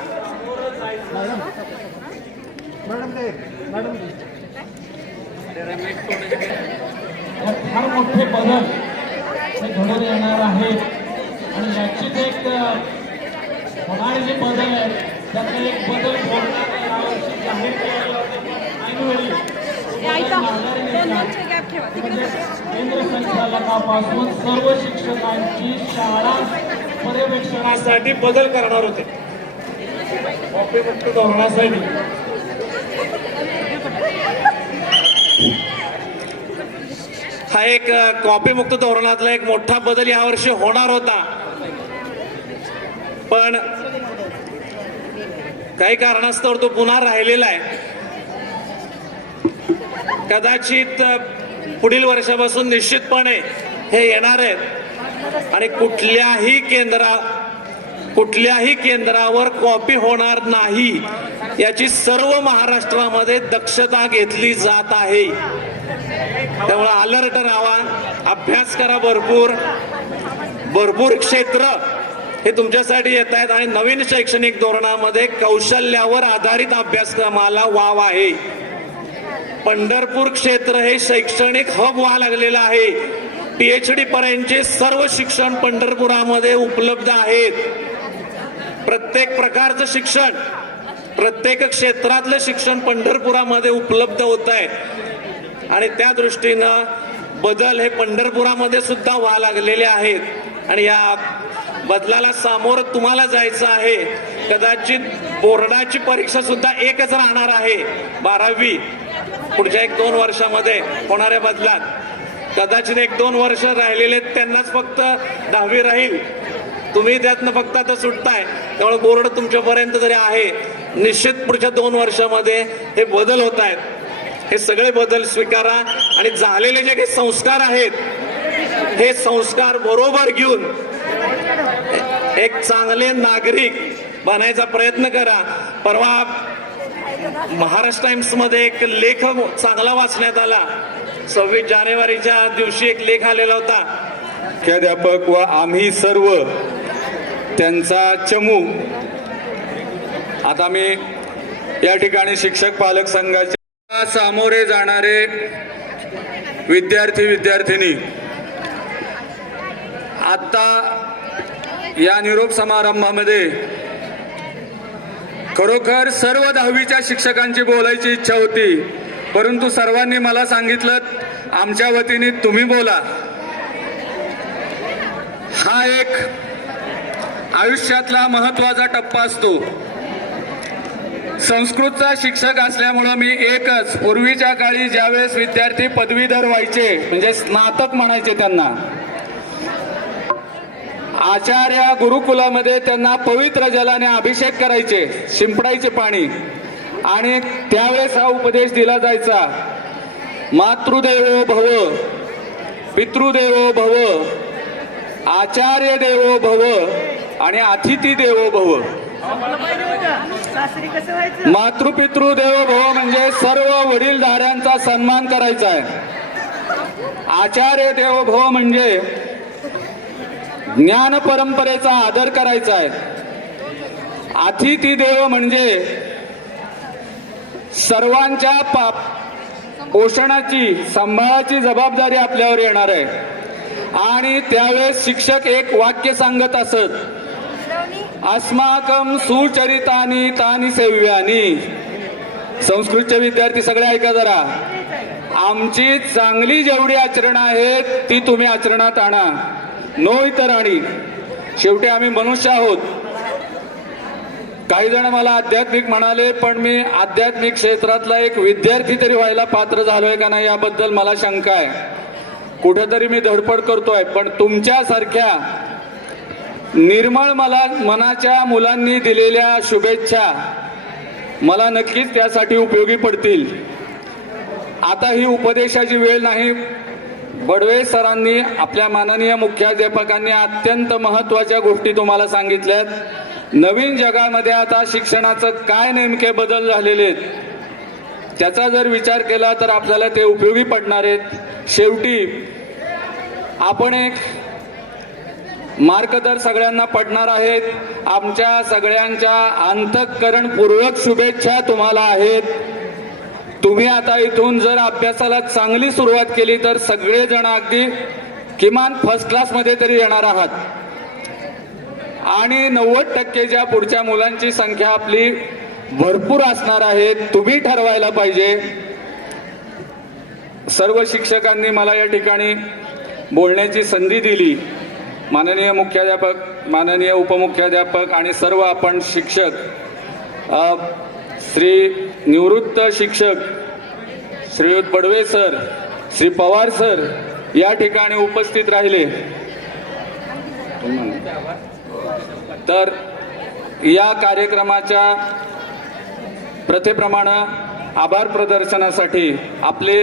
फार मोठे बदल हे घडून येणार आहेत आणि याचीच एक होणारे जे बदल आहेत त्यातला एक बदल यावर्षी जाहीर केलेला केंद्र संचालकापासून सर्व शिक्षकांची शाळा पर्यवेक्षणासाठी बदल करणार होते. कॉपीमुक्त धोरणासाठी हा एक कॉपीमुक्त धोरणातला एक मोठा बदल यावर्षी होणार होता, पण काही कारणास्तव तो पुन्हा राहिलेला आहे. कदाचित पुढील वर्षापासून निश्चितपणे हे येणार आहे आणि कुठल्याही केंद्रावर कॉपी होणार नाही याची सर्व महाराष्ट्रामध्ये दक्षता घेतली जात आहे. त्यामुळे अलर्ट राहा, अभ्यास करा, भरपूर क्षेत्र हे तुमच्यासाठी येत आहेत आणि नवीन शैक्षणिक धोरणामध्ये कौशल्यावर आधारित अभ्यासक्रमाला वाव आहे. पंढरपूर क्षेत्र हे शैक्षणिक हब व्हायला लागलेलं आहे. PhD पर्यंतचे सर्व शिक्षण पंढरपुरामध्ये उपलब्ध आहेत. प्रत्येक प्रकारचं शिक्षण, प्रत्येक क्षेत्रातलं शिक्षण पंढरपुरामध्ये उपलब्ध होत आहे आणि त्या दृष्टीनं बदल हे पंढरपुरामध्ये सुद्धा व्हायला लागलेले आहेत आणि या बदलाला सामोरं तुम्हाला जायचं आहे. कदाचित बोर्डाची परीक्षा सुद्धा एकच राहणार आहे, 12वी. पुढच्या 1-2 वर्षामध्ये होणाऱ्या बदलात कदाचित 1-2 वर्ष राहिलेले त्यांनाच फक्त 10वी राहील. तुम्ही त्यातनं फक्त आता सुटताय, त्यामुळे बोर्ड तुमच्यापर्यंत जरी आहे, निश्चित पुढच्या 2 वर्षामध्ये हे बदल होत आहेत. हे सगळे बदल स्वीकारा आणि झालेले जे काही संस्कार आहेत हे संस्कार बरोबर घेऊन एक चांगले नागरिक बनायचा प्रयत्न करा. परवा महाराष्ट्र टाइम्स मध्ये एक लेख चांगला वाचण्यात आला. 26 जानेवारीच्या दिवशी एक लेख आलेला होता. मुख्याध्यापक व आम्ही सर्व त्यांचा चमू. आता मी या ठिकाणी शिक्षक पालक संघाचे सामोरे जाणारे विद्यार्थी आता या निरोप समारंभामध्ये खरोखर सर्व 10वीच्या शिक्षकांची बोलायची इच्छा होती, परंतु सर्वांनी मला सांगितलं आमच्या वतीने तुम्ही बोला. हा एक आयुष्यातला महत्वाचा टप्पा असतो. संस्कृतचा शिक्षक असल्यामुळं मी एकच, पूर्वीच्या काळी ज्यावेळेस विद्यार्थी पदवीधर व्हायचे म्हणजे स्नातक म्हणायचे त्यांना, आचार्य गुरुकुलामध्ये त्यांना पवित्र जलाने अभिषेक करायचे, शिंपडायचे पाणी, आणि त्यावेळेस हा उपदेश दिला जायचा, मातृदेवो भव, पितृदेवो भव, आचार्य देवो भव आणि अतिथी देवो भव. मातृपितृ देवो भव म्हणजे सर्व वडीलधाऱ्यांचा सन्मान करायचा आहे. आचार्य देवो भव म्हणजे ज्ञान परंपरेचा आदर करायचा आहे. अतिथी देव म्हणजे सर्वांच्या पोषणाची सांभाळाची जबाबदारी आपल्यावर येणार आहे. आणि त्यावेळेस शिक्षक एक वाक्य सांगत असत, अस्माकं सुचरितानि तानि सेव्यानि. संस्कृतचे विद्यार्थी सगळे ऐका जरा, आमची चांगली जेवढी आचरणं आहेत ती तुम्ही आचरणात आणा, नो इतराणी. शेवटी आम्ही मनुष्य आहोत. काही जण मला आध्यात्मिक म्हणाले, पण मी आध्यात्मिक क्षेत्रातला एक विद्यार्थी तरी व्हायला पात्र झालोय का नाही याबद्दल मला शंका आहे. कुठेतरी मी धडपड करतोय, पण तुमच्यासारख्या निर्मळ मनाच्या मुलांनी दिलेल्या शुभेच्छा मला नक्कीच त्यासाठी उपयोगी पडतील. आता ही उपदेशाची वेळ नाही. बडवे सरांनी, आपल्या माननीय मुख्याध्यापकांनी अत्यंत महत्त्वाच्या गोष्टी तुम्हाला सांगितल्यात. नवीन जगामध्ये आता शिक्षणाचं काय नेमके बदल झालेले आहेत त्याचा जर विचार केला तर आपल्याला ते उपयोगी पडणार आहेत. शेवटी आपण एक मार्गदर्शक सगळ्यांना पडणार आहेत. आमच्या सगळ्यांच्या अंतःकरणपूर्वक शुभेच्छा तुम्हाला आहेत. तुम्ही आता इथून जर अभ्यासाला चांगली सुरुवात केली तर सगळेजण अगदी किमान फर्स्ट क्लासमध्ये तरी येणार आहात. आणि 90%च्या पुढच्या मुलांची संख्या आपली भरपूर असणार आहे. तुम्ही ठरवायला पाहिजे. सर्व शिक्षकांनी मला या ठिकाणी बोलण्याची संधी दिली. माननीय मुख्याध्यापक, माननीय उपमुख्याध्यापक आणि सर्व आपण शिक्षक, श्री निवृत्त शिक्षक श्रीयुत बडवे सर, श्री पवार सर या ठिकाणी उपस्थित राहिले. तर या कार्यक्रमाच्या प्रथेप्रमाणे आभार प्रदर्शनासाठी आपले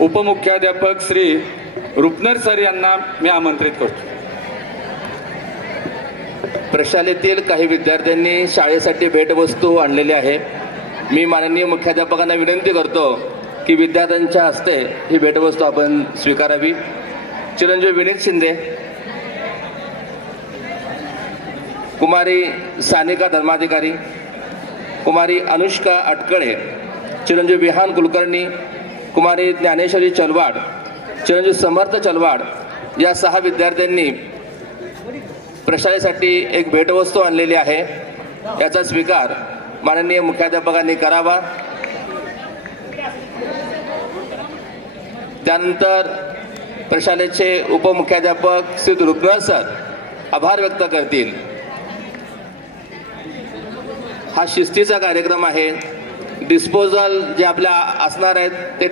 उपमुख्याध्यापक श्री रुपनर सर यांना मी आमंत्रित करतो. प्रशालेतील काही विद्यार्थ्यांनी शाळेसाठी भेटवस्तू आणलेली आहे. मी माननीय मुख्याध्यापकांना विनंती करतो की विद्यार्थ्यांच्या हस्ते ही भेटवस्तू आपण स्वीकारावी. चिरंजीव विनीत शिंदे, कुमारी सानिका धर्माधिकारी, कुमारी अनुष्का अटकळे, चिरंजीव विहान कुलकर्णी, कुमारी ज्ञानेश्वरी चलवाड, चिरंजीव समर्थ चलवाड या 6 विद्यार्थ्यांनी प्रशालेसाठी एक भेटवस्तू आणलेली आहे. याचा स्वीकार माननीय मुख्याध्यापकांनी करावा. त्यानंतर प्रशालेचे उपमुख्याध्यापक श्री रुपनर सर आभार व्यक्त करतील. हा शिस्तीचा कार्यक्रम आहे. डिस्पोजल जे आपल्या असणार आहेत ते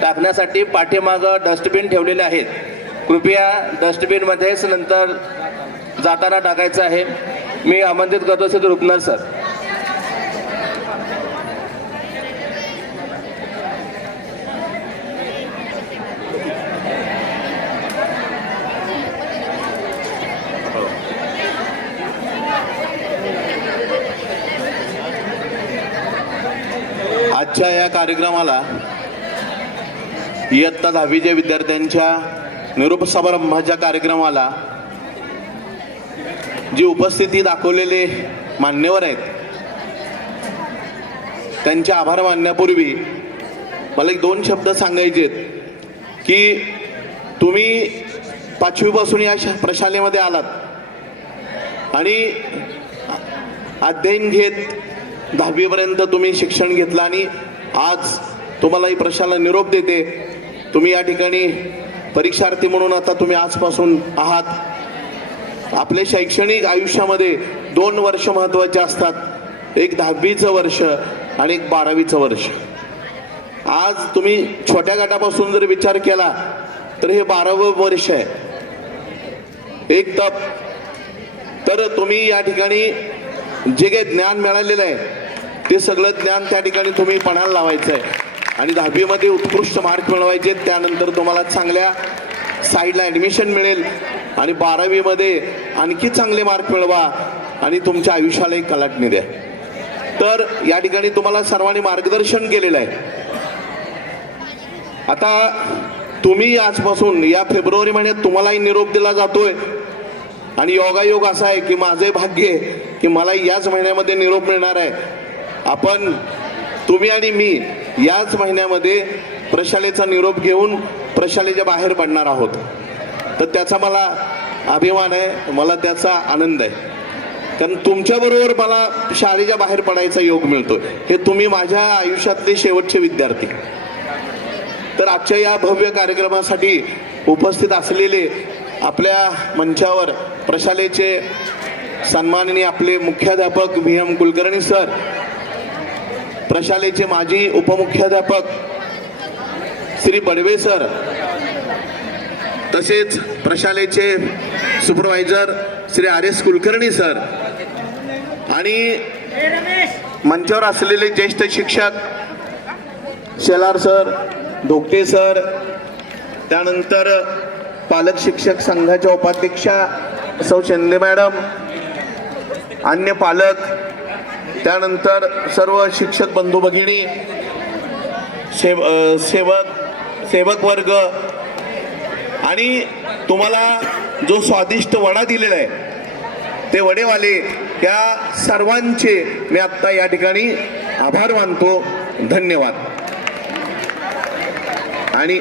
टाकण्यासाठी पाठीमागं डस्टबिन ठेवलेले आहेत. कृपया डस्टबिनमध्येच नंतर जाताना टाकायचं आहे. मी आमंत्रित करतो श्री रुपनर सर. आजच्या या कार्यक्रमाला इयत्ता 10वीच्या विद्यार्थ्यांच्या निरोप समारंभाच्या कार्यक्रमाला जी उपस्थिती दाखवलेले मान्यवर आहेत त्यांचे आभार मानण्यापूर्वी मला एक 2 शब्द सांगायचे आहेत की तुम्ही 5वी पासून या प्रशालेमध्ये आलात आणि अध्ययन घेत 10वी पर्यंत तुम्ही शिक्षण घेतलं आणि आज तुम्हाला ही प्रशाला निरोप देते. तुम्ही या ठिकाणी परीक्षार्थी म्हणून आता तुम्ही आजपासून आहात. आपल्या शैक्षणिक आयुष्यामध्ये 2 वर्ष महत्त्वाचे असतात. एक 10वीचं वर्ष आणि एक 12वीचं वर्ष. आज तुम्ही छोट्या गटापासून जर विचार केला तर हे 12वं वर्ष आहे. एक तप. तर तुम्ही या ठिकाणी जे काही ज्ञान मिळालेलं आहे ते सगळं ज्ञान त्या ठिकाणी तुम्ही पणाला लावायचं आहे आणि 10वीमध्ये उत्कृष्ट मार्क मिळवायचे. त्यानंतर तुम्हाला चांगल्या साईडला ॲडमिशन मिळेल आणि 12वीमध्ये आणखी चांगले मार्क मिळवा आणि तुमच्या आयुष्याला एक कलाटणी द्या. तर या ठिकाणी तुम्हाला सर्वांनी मार्गदर्शन केलेलं आहे. आता तुम्ही आजपासून या फेब्रुवारी महिन्यात तुम्हालाही निरोप दिला जातोय आणि योगायोग असा आहे की माझे भाग्य आहे की मला याच महिन्यामध्ये निरोप मिळणार आहे. तुम्ही आणि मी याच महिन्यामध्ये प्रशालेचा निरोप घेऊन प्रशालेच्या बाहेर पडणार आहोत. तर त्याचा मला अभिमान आहे, मला त्याचा आनंद आहे. कारण तुमच्याबरोबर मला शाळेच्या बाहेर पडायचा योग मिळतो. हे तुम्ही माझ्या आयुष्यातले शेवटचे विद्यार्थी. तर आजच्या या भव्य कार्यक्रमासाठी उपस्थित असलेले आपल्या मंचावर प्रशालेचे सन्माननीय आपले मुख्याध्यापक VM कुलकर्णी सर, प्रशालेचे माजी उपमुख्याध्यापक श्री बडवे सर, तसेच प्रशालेचे supervisor Shri RS Kulkarni sir आणि मंचावर असलेले ज्येष्ठ शिक्षक शेलार सर, धोकटे सर, त्यानंतर पालक शिक्षक संघाच्या उपाध्यक्षा सौ शिंदे मॅडम, अन्य पालक, त्यानंतर सर्व शिक्षक बंधू भगिनी, सेवक वर्ग आणि तुम्हाला जो स्वादिष्ट वडा दिलेला आहे ते वडेवाले या सर्वांचे मी आत्ता या ठिकाणी आभार मानतो. धन्यवाद. आणि